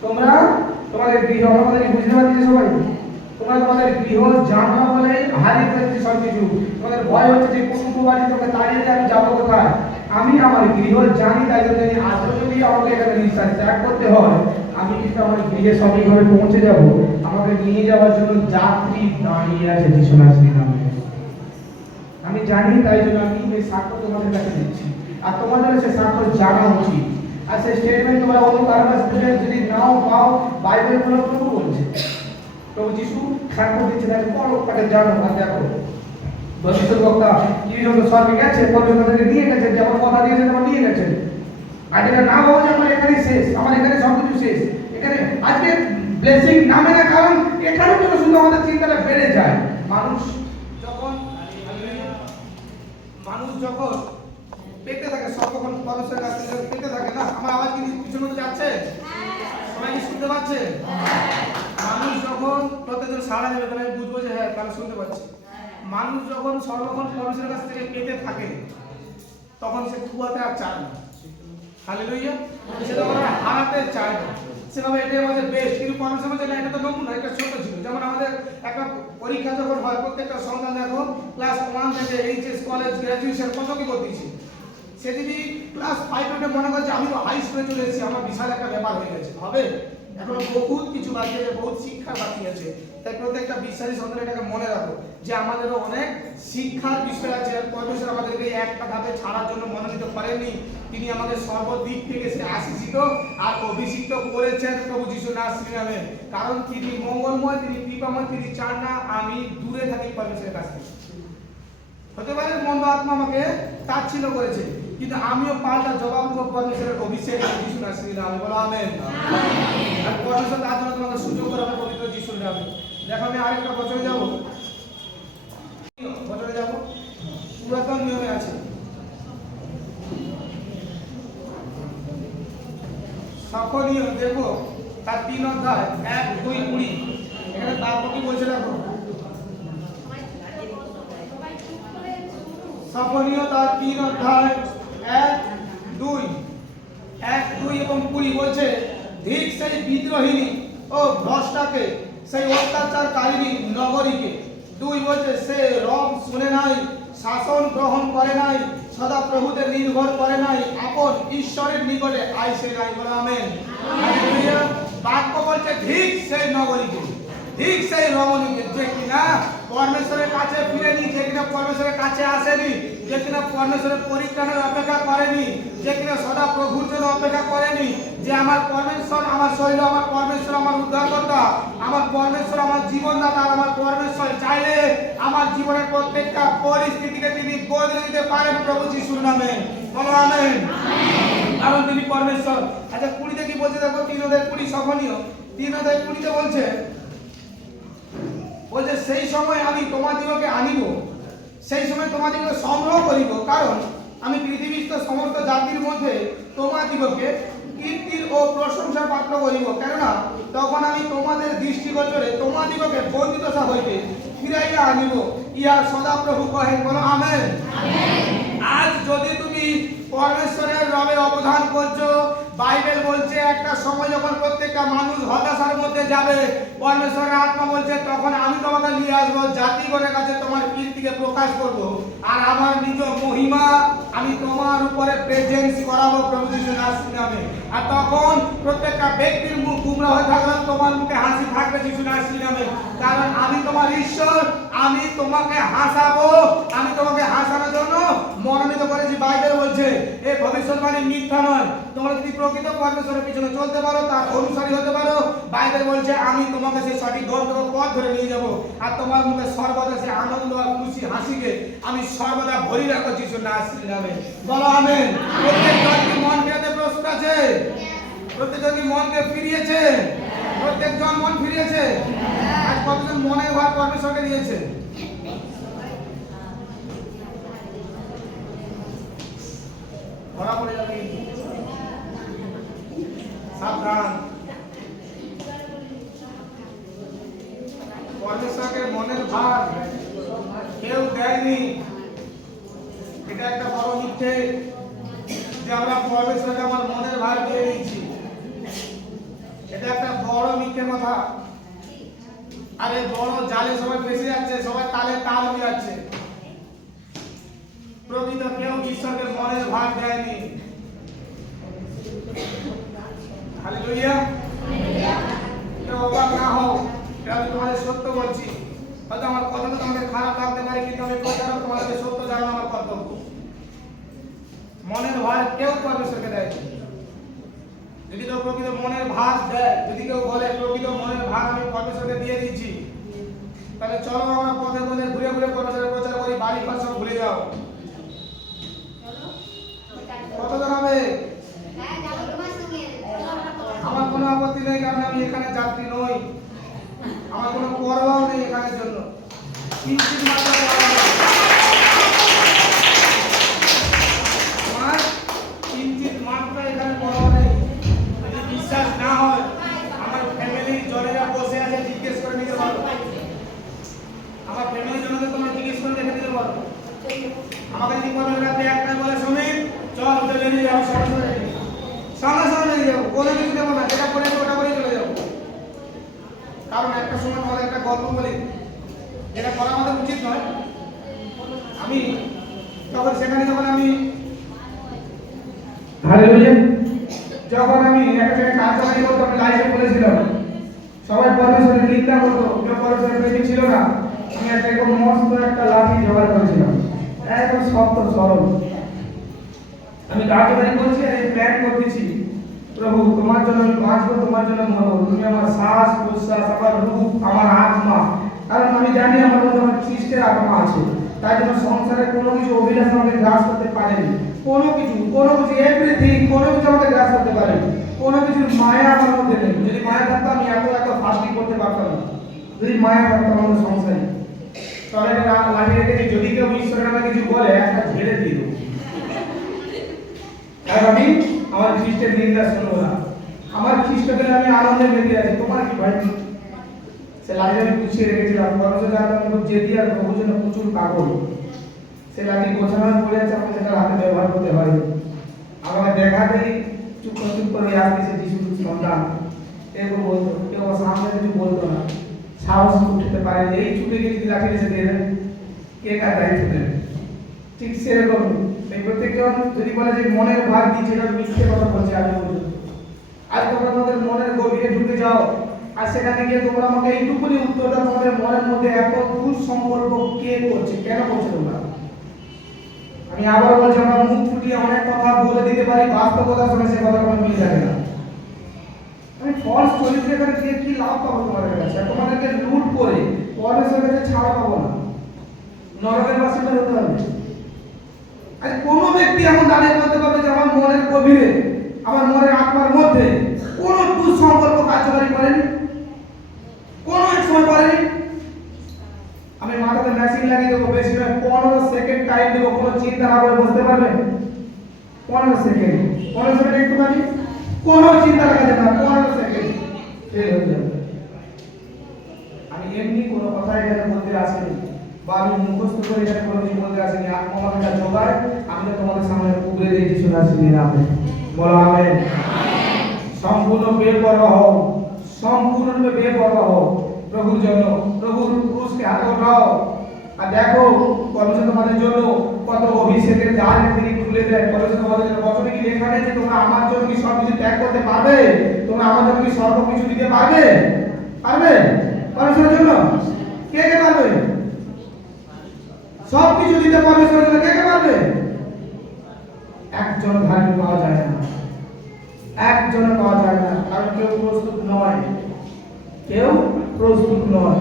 তোমরা তোমাদের গৃহ, আমাদের বুঝতে পারছি সবাই, তোমরা তোমাদের গৃহ জানো না বলে হারিয়ে ফেলছো সবকিছু। তোমাদের ভয় হচ্ছে যে কোন বাড়ি তোকে তাড়িয়ে দিয়ে আমি যাবো কোথায়। আমি আমার গৃহ জানি, তাই জন্য আজ যদি আমাকে এখানে নিঃশ্বাস ত্যাগ করতে হয়, আমি কিন্তু আমার গৃহে সঠিকভাবে পৌঁছে যাব। আমাকে নিয়ে যাওয়ার জন্য যাত্রী দাঁড়িয়ে আছে যিশু নাসির নামে। আমি জানি, তাই জন্য আমি এই সাক্ষ্য তোমাদের কাছে দিচ্ছি, আর তোমাদের সে সাক্ষ্য জানা উচিত। আর সেই স্টেটমেন্ট তোমরা অন্য কারো কাছ থেকে যদি নাও পাও, বাইবেল বলে প্রভু বলছে, প্রভু যিশু সাক্ষ্য দিচ্ছে, তাই বড় তাকে জানো। আর দেখো ভবিষ্যৎ বক্তা কি জন্য স্বর্গে গেছে, পরমেশ্বরকে নিয়ে গেছে, যেমন কথা দিয়েছে তেমন নিয়ে গেছে। আর এটা না বলে যে আমার এখানে শেষ, আমার এখানে সবকিছু শেষ, এখানে আজকে ব্লেসিং নামে না, কারণ এখানে তো শুধু আমাদের চিন্তাটা বেড়ে যায়। মানুষ যখন পেতে থাকে, সর্বক্ষণ পরমেশ্বরের কাছ থেকে পেতে থাকে না। আমার আওয়াজ কি পিছনের মধ্যে যাচ্ছে? সবাই কি শুনতে পাচ্ছে? মানুষ যখন প্রত্যেকজন সাড়া দেবে, তাহলে বুঝবো যে হ্যাঁ তারা শুনতে পাচ্ছে। মানুষ যখন সর্বক্ষণ পরমেশ্বরের কাছ থেকে পেতে থাকে, তখন সে কুয়াতে আর চায় না। হালেলুয়া। সে তখন হারাতে চায় না, সেভাবে এটাই আমাদের বেস্ট। কিন্তু পরমেশ্বর বলছে না, এটা তো নতুন না, এটা ছোট ছিল। যেমন আমাদের একটা পরীক্ষা যখন হয়, প্রত্যেকটা সন্তান দেখো ক্লাস 1 থেকে এইচএস, কলেজ, গ্র্যাজুয়েশন কত কি করতেছি। সে যদি ক্লাস 5 উঠে মনে করছে আমি তো হাই স্কুলে চলে এসেছি, আমার বিশাল একটা ব্যাপার হয়ে গেছে, হবে? এখনো বহুত কিছু বাকি আছে, বহুত শিক্ষা বাকি আছে। তাই প্রত্যেকটা বিশ্বাসী সন্তান এটাকে মনে রাখো যে আমাদেরও অনেক শিক্ষার বিষয় আছে। পরমেশ্বর আমাদেরকে একটা ধাপে ছাড়ার জন্য মনোনীত করেননি, তিনি আমাদের সর্বদিক থেকে সে আশীষিত আর অভিষিক্ত করেছেন প্রভু যিশু নাসির নামে। কারণ তিনি মঙ্গলময়, তিনি কৃপাময়, তিনি চান না আমি দূরে থাকি পরমেশ্বরের কাছ থেকে। হতে পারে মন্দ আত্মা আমাকে তাচ্ছিল্য করেছে, কিন্তু আমিও পাল্টা জবাব দেব পরমেশ্বরের অভিষেক যিশু নাসির নামে। বলো আমেন। আর পরমেশ্বর তার জন্য তোমাকে সুযোগ করে পবিত্র যিশুর নামে। দেখো আমি আরেকটা বছরে যাব, পুরাতন নিয়মে আছে। সকলীয় দেখো তার 3 অধ্যায় 1, 2, 20। এখানে তারপর কি বলছে দেখো, সকলীয় তার 3 অধ্যায় 1, 2 এবং 20 বলছে, ঠিক সেই বিদ্রোহিনী ও ভ্রষ্টাকে, সেই অত্যাচারকারিণী নগরীকে। 2 বলছে সে রব শুনে নাই, শাসন গ্রহণ করে নাই, সদা প্রভুতে নির্ভর করে নাই, আপন ঈশ্বরের নিকটে আইসে নাই। বলো আমেন। হালেলুয়া। বাক্য বলছে ঠিক সেই নগরীকে, ঠিক সেই রমণীকে, যে কিনা পরমেশ্বরের কাছে ফিরেনি, যে কিনা পরমেশ্বরের কাছে আসেনি, যে কিনা পরমেশ্বরের পরিত্রাণের অপেক্ষা করেনি, যে কিনা সদা প্রভুর জন্য অপেক্ষা করেনি, যে আমার পরমেশ্বর আমার শৈল, আমার পরমেশ্বর আমার উদ্ধারকর্তা, আমার পরমেশ্বর আমার জীবনদাতা, আর আমার পরমেশ্বর চাইলে আমার জীবনের প্রত্যেকটা পরিস্থিতিকে তিনি বদলে দিতে পারেন প্রভু যিশুর নামে। বলো আমেন। কারণ তিনি পরমেশ্বর। আচ্ছা 20 কি বলছে দেখো, 3:20 সহনীয় 3:20 বলছে সেই সময় আমি তোমাদিগকে আনিব, সেই সময় তোমাদিগকে সংগ্রহ করিব, কারণ আমি পৃথিবীস্থ সমস্ত জাতির মধ্যে তোমাদিগকে কীর্তির ও প্রশংসার পাত্র করিব, কেননা তখন আমি তোমাদের দৃষ্টিগোচরে তোমাদিগকে বন্দিদশা হইতে ফিরাইয়া আনিব, ইয়া সদাপ্রভু কহেন। বলো আমেন। আজ যদি তুমি পরমেশ্বরের রবে অবধান করছো, বাইবেল বলছে একটা সময় যখন প্রত্যেকটা মানুষ হতাশার মধ্যে যাবে, পরমেশ্বরের আত্মা বলছে তখন আমি তোমাকে নিয়ে আসবো, জাতিগণের কাছে তোমার কীর্তিকে প্রকাশ করব, আর আমার নিজ মহিমা আমি তোমার উপরে প্রেজেন্স করাবো প্রভু যিশু নামে। আর তখন প্রত্যেকটা ব্যক্তির মুখ গুমরা হয়ে থাকবে, তোমার মুখে হাসি থাকবে যিশু নামে। কারণ আমি তোমার ঈশ্বর, আমি তোমাকে হাসাবো, আমি তোমাকে হাসানোর জন্য মনোনীত করেছি। বাইবেল বলছে এই ভবিষ্যৎবাণী মিথ্যা নয়। তোমরা যদি প্রকৃত পরমেশ্বরের পিছনে চলতে পারো, তার অনুসারী হতে পারো, বাইবেল বলছে আমি তোমাকে সেই সঠিক গন্তব্য পথ ধরে নিয়ে যাব, আর তোমার মুখে সর্বদা সে আনন্দ আর খুশি হাসিকে আমি সর্বদা ভরি রাখো যিশু নামে। বলো আমেন। প্রত্যেকজন কি মন ফিরাতে প্রস্তুত আছে? প্রত্যেকজন কি মনকে ফিরিয়েছে? প্রত্যেকজন মন ফিরিয়েছে? আজ কতজন মনের ভার পরমেশ্বরকে দিয়েছে? ধরা পড়ে যাবে, সাবধান। পরমেশ্বরকে মনের ভার কেউ দেয়নি, এটা একটা বড় মিথ্যে যে আমরা পরমেশ্বরকে আমার মনের ভার দিয়ে দিয়েছি। এটা একটা বড় মিথ্যে কথা। আরে বড় জালে সবাই ফেসে যাচ্ছে, সবাই তালে তাল হয়ে যাচ্ছে। প্রকৃত কেউ ঈশ্বরকে মনের ভার দেয়নি। হালেলুয়া। কেউ অবাক না হও, এটা আমি তোমাদের সত্য বলছি। হয়তো আমার কথাটা তোমাদের খারাপ লাগতে পারে, কিন্তু আমি কথাটা তোমাদের সত্য জানানো আমার কর্তব্য। মনের ভার কেউ পরমেশ্বরকে দেয়। যদি কেউ প্রকৃত মনের ভার দেয়, যদি কেউ বলে প্রকৃত মনের ভার আমি পরমেশ্বরকে দিয়ে দিচ্ছি, তাহলে চলো আমরা পথে পথে ঘুরে ঘুরে পরমেশ্বরের প্রচার করি, বাড়ি ঘর সব ভুলে যাও। কত জানাবে? আমার কোনো আপত্তি নেই, কারণ আমি এখানে যাত্রী নই, আমার কোনো পরোয়াও নেই এখানের জন্য। কিঞ্চিত মাত্র আমার কিঞ্চিত মাত্র এখানে পরোয়া নেই। যদি বিশ্বাস না হয়, আমার ফ্যামিলির জনেরা বসে আছে, জিজ্ঞেস করে নিতে পারো। আমার ফ্যামিলির জনদের তোমরা জিজ্ঞেস করে দেখে দিতে পারো। আমাকে যদি কোনো রাতে একটাই বলে সুমিত চল উঠে বেরিয়ে যাও, সরাসরি সঙ্গে সঙ্গে বেরিয়ে যাবো, কোনো কিছু দেবো না, যেটা করে ওটা করেই চলে যাবো। কারণ একটা সময় তোমাদের একটা গল্প বলি, যেটা করা আমাদের উচিত নয়। আমি তখন সেখানে যখন আমি একটা জায়গায় কাজ চালাই করতো, আমি লাইভে বলেছিলাম সবাই পরমেশ্বরের নিন্দা করতো, কেউ পরমেশ্বরের প্রেমী ছিল না। আমি একটা এরকম মস্ত একটা লাঠি জোগাড় করেছিলাম, একদম শক্ত সরল। আমি কাজবাড়ি করছি আর প্ল্যান করতেছি, প্রভু তোমার জন্য আমি বাঁচবো, তোমার জন্য মরবো। তুমি আমার শ্বাস প্রশ্বাস, আমার রূপ, আমার আত্মা। কারণ আমি জানি আমার মধ্যে আমার খ্রিস্টের আত্মা আছে, তাই জন্য সংসারে কোনো কিছু অভিলাষ আমাকে গ্রাস করতে পারেনি। কোনো কিছু এভরিথিং, কোনো কিছু আমাকে গ্রাস করতে পারেনি। কোনো কিছুর মায়া আমার মধ্যে নেই। যদি মায়া থাকতো আমি এত ফাস্টিং করতে পারতাম না। যদি মায়া থাকতো আমাদের সংসারে, তাহলে লাঠি রেখেছি, যদি কেউ ঈশ্বরের নামে কিছু বলে একটা ঝেড়ে দিয়ে দেবো। আমি আমার খ্রিস্টের নিন্দা শুনবো না। আমার খ্রিস্টকে আমি আনন্দে মেতে আছি। তোমার কি ভাই? সে লাঠি আমি গুছিয়ে রেখেছিলাম, পরমেশ্বর জানতাম খুব জেদি আর প্রভুর জন্য প্রচুর পাগল। সে লাঠি গোছানো পড়ে আছে, আমাকে সেটা হাতে ব্যবহার করতে হয়। আমাকে দেখাতেই চুপ করে আসতেছে যিশু সন্তান, এরকম বলতো। কেউ আমার সামনে কিছু বলতো না, সাহস উঠতে পারে। এই চুপে গিয়ে লাঠি এসে দিয়ে দেন, কে কার দায়িত্ব দেবে? ঠিক সেরকম এই প্রত্যেকজন যদি বলে যে মনের ভার দিচ্ছে, এটা মিথ্যে কথা বলছে। আজ তোমরা তোমাদের মনের গভীরে ঢুকে যাও, আর সেখানে গিয়ে তোমরা আমাকে এইটুকুনি উত্তর দাও, তোমাদের মনের মধ্যে এত দূর সম্পর্ক কে করছে, কেন করছে তোমরা? আমি আবার বলছি, আমরা মুখ ফুটিয়ে অনেক কথা বলে দিতে পারি, বাস্তবতার সঙ্গে সে কথা কোনো মিল থাকে না। ফলস চরিত্র এখানে দিয়ে কি লাভ পাবো তোমাদের কাছে? তোমাদেরকে লুট করে পরমেশ্বরের কাছে ছাড়া পাবো না, নরকের বাসিন্দা হতে হবে। আর কোনো ব্যক্তি এমন দাঁড়িয়ে বলতে পারবে যে আমার মনের গভীরে, আমার মনের আত্মার মধ্যে কোনো দুঃসম্পর্ক কার্যকারী করেনি, কোনো এক সময় করেনি? আমি মাথাতে মেশিন লাগিয়ে দেবো, বেশি নয় 15 সেকেন্ড টাইম দেবো, কোনো চিন্তা না করে বসতে পারবে? 15 সেকেন্ড, 15 সেকেন্ড একটু খালি কোনো চিন্তা রাখা যাবে না, 15 সেকেন্ড ফেল হয়ে যাবে। আমি এমনি কোনো কথা এখানে বলতে আসিনি, বা আমি মুখস্থ করে এখানে কোনো কিছু বলতে আসিনি। আত্মা আমাকে যা জোগায় আমি তো তোমাদের সামনে উগরে দিয়েছি, শুনে আসিনি না। আমি বলো আমেন। সম্পূর্ণ বেপরোয়া হও, সম্পূর্ণরূপে বেপরোয়া হও প্রভুর জন্য, প্রভুর ক্রুশকে হাতে ওঠাও। আর দেখো পরমেশ্বর তোমাদের জন্য কত অভিষেকের দ্বার তিনি খুলে দেন। পরমেশ্বর তোমাদের জন্য বচনে কি লেখা নেই যে তোমরা আমার জন্য কি সব কিছু ত্যাগ করতে পারবে? তোমরা আমার জন্য কি সর্বকিছু দিতে পারবে? পারবে? পরমেশ্বরের জন্য কে কে পারবে? সব কিছু দিতে পরমেশ্বরের জন্য কে কে পারবে? একজন ধার্মিক পাওয়া যায় না, একজন পাওয়া যায় না, কারণ কেউ প্রস্তুত নয়, কেউ প্রস্তুত নয়।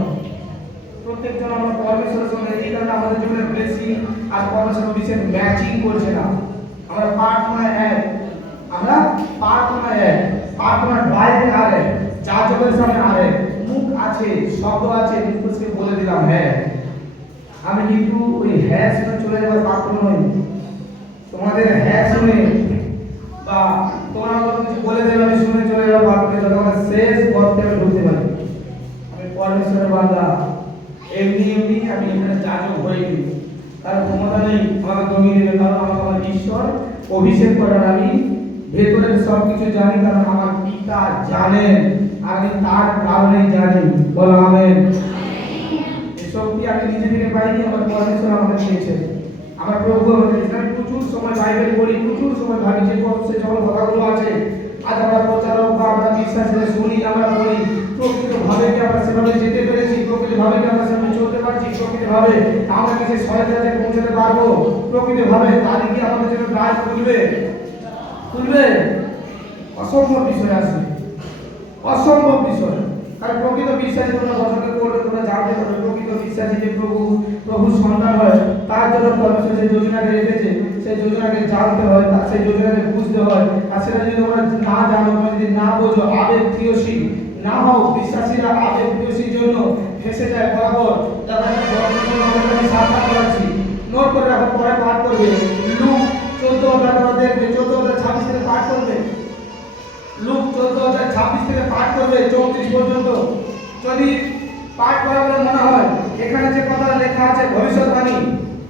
প্রত্যেকজন আমরা পরমেশ্বরের সঙ্গে, এই কারণে আমাদের জন্য ব্লেসিং আর পরমেশ্বরের অভিষেক ম্যাচিং করছে না। আমরা প্রার্থনায় এক, আমরা প্রার্থনায় এক, প্রার্থনার বাইরে আরে, যাজকের সামনে আরে, মুখ আছে, শব্দ আছে, মুখকে বলে দিলাম হ্যাঁ। আমি কিন্তু ওই হ্যাঁ শুনে চলে যাওয়ার পাত্র নই। তোমাদের হ্যাঁ শুনে বা তোমরা আমাকে কিছু বলে দেবে আমি শুনে চলে যাওয়ার পাত্র নই, তখন শেষ পথে আমি ঢুকতে পারি। আমি পরমেশ্বরের বান্দা, এমনি এমনি আমি এখানে যাজক হইনি, তার ক্ষমতা নেই আমাকে দমিয়ে দেবে, কারণ আমাকে আমার ঈশ্বর অভিষেক করার, আমি ভেতরের সব কিছু জানি, কারণ আমার পিতা জানেন, আমি তার কারণে জানি। বলো আমেন। এই শক্তি আমি নিজে থেকে পাইনি, আমার পরমেশ্বর আমাকে দিয়েছে, আমার প্রভু আমাকে দিয়েছে। আমি প্রচুর সময় বাইবেল পড়ি, প্রচুর সময় ভাবি যে সে যখন কথাগুলো আছে, আজ আমরা প্রচারক বা আমরা বিশ্বাসীরা শুনি, আমরা পড়ি, প্রকৃতভাবে কি আমরা সেভাবে যেতে পেরেছি? প্রকৃতভাবে কি আমরা সেভাবে চলতে পারছি? প্রকৃতভাবে আমরা কি সেই সহায়তাতে পৌঁছাতে পারবো? প্রকৃতভাবে তারই কি আমাদের জন্য কাজ করবে? তুলবে? অসম্ভব বিষয় আছে, অসম্ভব বিষয়। কারণ প্রকৃত বিশ্বাসী তোমরা বছরকে করবে, তোমরা জানতে পারবে প্রকৃত বিশ্বাসী যে প্রভুর সন্তান হয়, তার জন্য পরমেশ্বর যে যোজনাকে রেখেছে, সেই যোজনাকে জানতে হয়, তার সেই যোজনাকে বুঝতে হয়। আর সেটা যদি তোমরা না জানো, তোমরা যদি না বোঝো, আবেগ প্রিয়সী না হও, বিশ্বাসীরা আবেগ প্রিয়সীর জন্য ফেসে যায় বরাবর। আমি সাবধান করাচ্ছি, নোট করে রাখো, পরে পাঠ করবে। লুক 14 অধ্যায় তোমরা দেখবে, 14 অধ্যায় 26 থেকে পাঠ করবে। লুক 14 অধ্যায় 26 থেকে পাঠ করবে 34 পর্যন্ত। যদি পাঠ করা বলে মনে হয় এখানে যে কথা লেখা আছে ভবিষ্যৎবাণী,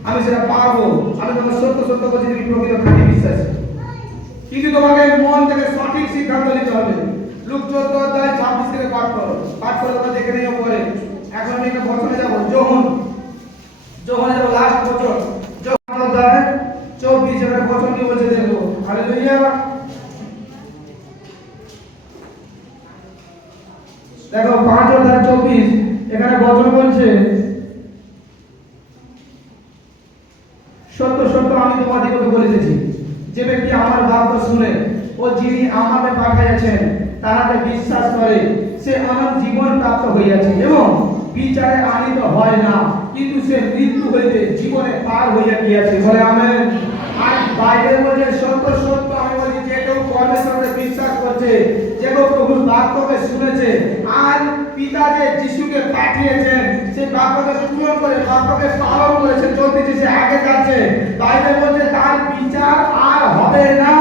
আমি সেটা পারবো, আমি তোমাকে সত্য সত্য বলছি তুমি প্রকৃত খাঁটি বিশ্বাসী। কিন্তু তোমাকে মন থেকে সঠিক সিদ্ধান্ত নিতে হবে। লুক 14 অধ্যায় 26 থেকে পাঠ করো, পাঠ করে তোমরা দেখে নিও পরে। এখন আমি একটা বচনে যাব, যোহন যাব লাস্ট বচন, যোহন অধ্যায় 24 এর বচন কি বলছে দেখো। হালেলুয়া। দেখো 5 অধ্যায় 24 এখানে বচন বলছে, সত্য সত্য আমি তোমাদিগকে বলিতেছি, যে ব্যক্তি আমার বাক্য শুনে ও যিনি আমাকে পাঠাইয়াছেন তাহাতে বিশ্বাস করে, সে অনন্ত জীবন প্রাপ্ত হইয়াছে এবং বিচারে আনিত হয় না, কিন্তু সে মৃত্যু হইতে জীবনে পার হইয়া গিয়াছে। বলে আমেন। আর বাইবেল বলছে সত্য সত্য আমি বলছি, যে কেউ পরমেশ্বরে বিশ্বাস করছে, যে কেউ প্রভুর বাক্যকে শুনেছে, আর পিতা যে যিশুকে পাঠিয়েছেন সেই বাক্যকে পূরণ করে, বাক্যকে পালন করেছে, চলতেছে, সে আগে যাচ্ছে, বাইবেল বলছে তার বিচার আর হবে না,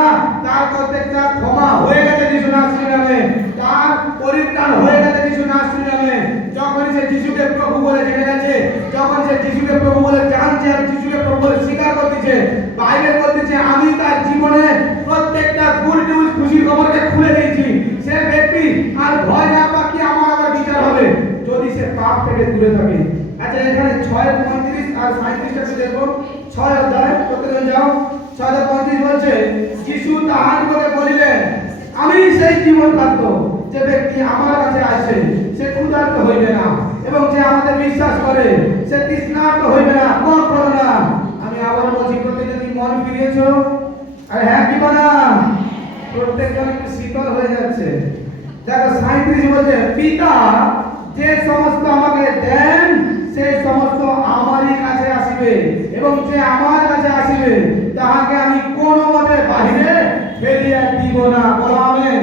তার প্রত্যেকটা ক্ষমা হয়ে গেছে যিশু নাসরীর নামে, তার পরিত্রাণ হয়ে গেছে যিশু নাসরীর নামে। যখন সে যিশুকে প্রভু বলে জেনে গেছে, যখন সে যিশুকে প্রভু বলে জানছে আর যিশুকে প্রভু বলে স্বীকার করতেছে, বাইবেল বলতেছে আমি তার জীবনে প্রত্যেকটা গুড নিউজ খুশির খবরকে খুলে দিয়েছি। সে ব্যক্তি আর ভয় না পাকি আমার আবার বিচার হবে যদি সে পাপ থেকে দূরে থাকে। আচ্ছা এখানে 6:35 আর 37টা দেখো। 6 অধ্যায় প্রত্যেকজন যাও, 6:35 বলছে, যিশু তাহাদিগকে বলিলেন, আমি সেই জীবন খাদ্য, যে ব্যক্তি আমার কাছে আসে সে ক্ষুধার্ত হইবে না, এবং যে আমাদের বিশ্বাস করে সে তৃষ্ণার্ত হইবে না, কখনো না। আমি আবার বলছি, প্রত্যেকজন কি মন ফিরিয়েছো? আর হ্যাঁ কি না? প্রত্যেকজন একটু শীতল হয়ে যাচ্ছে, দেখো 37 বলছে পিতা যে সমস্ত আমাকে দেন সেই সমস্ত আমারই কাছে আসিবে এবং যে আমার কাছে আসিবে তাহাকে আমি কোন মতে বাহিরে ফেলিয়া দিব না। বলো আমেন।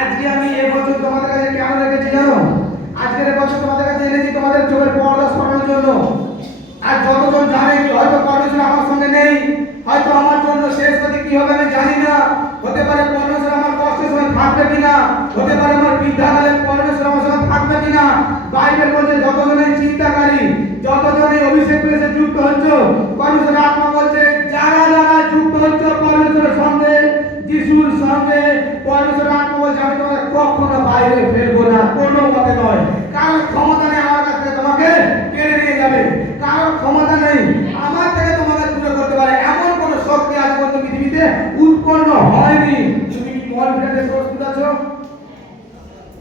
আজকে আমি এই বছর তোমাদের কাছে কেন রেখেছি জানো? আজকের বছর তোমাদের কাছে এনেছি তোমাদের চোখের পর্দা সরানোর জন্য। আর যতজন জানে হয়তো পরমেশ্বর আমার সঙ্গে নেই, হয়তো আমার জন্য শেষ পথে কি হবে আমি জানি না, হতে পারে পরমেশ্বর আমার কষ্টের সময় থাকবে কিনা, হতে পারে আমার বৃদ্ধাকালে পরমেশ্বর আমার সঙ্গে থাকবে কিনা। বাইবেল বলছে যতজনই চিন্তাকারী, যতজনই অভিষেক পেয়েছে যুক্ত হচ্ছে, পরমেশ্বর আত্মা বলছে যারা যারা যুক্ত হচ্ছে পরমেশ্বরের সঙ্গে, যিশুর সঙ্গে, পরমেশ্বর আত্মা বলছে আমি তোমাকে কখনো বাইরে ফেলবো না, কোনো মতে নয়। কারণ ক্ষমতা নেই আমার কাছ থেকে তোমাকে কেড়ে নিয়ে যাবে, কারণ ক্ষমতা নেই আমার থেকে তোমাকে দূরে করতে পারে এমন কোন শক্তি আজ পর্যন্ত পৃথিবীতে উৎপন্ন হয়নি। তুমি কি মন ফেরাতে প্রস্তুত আছো?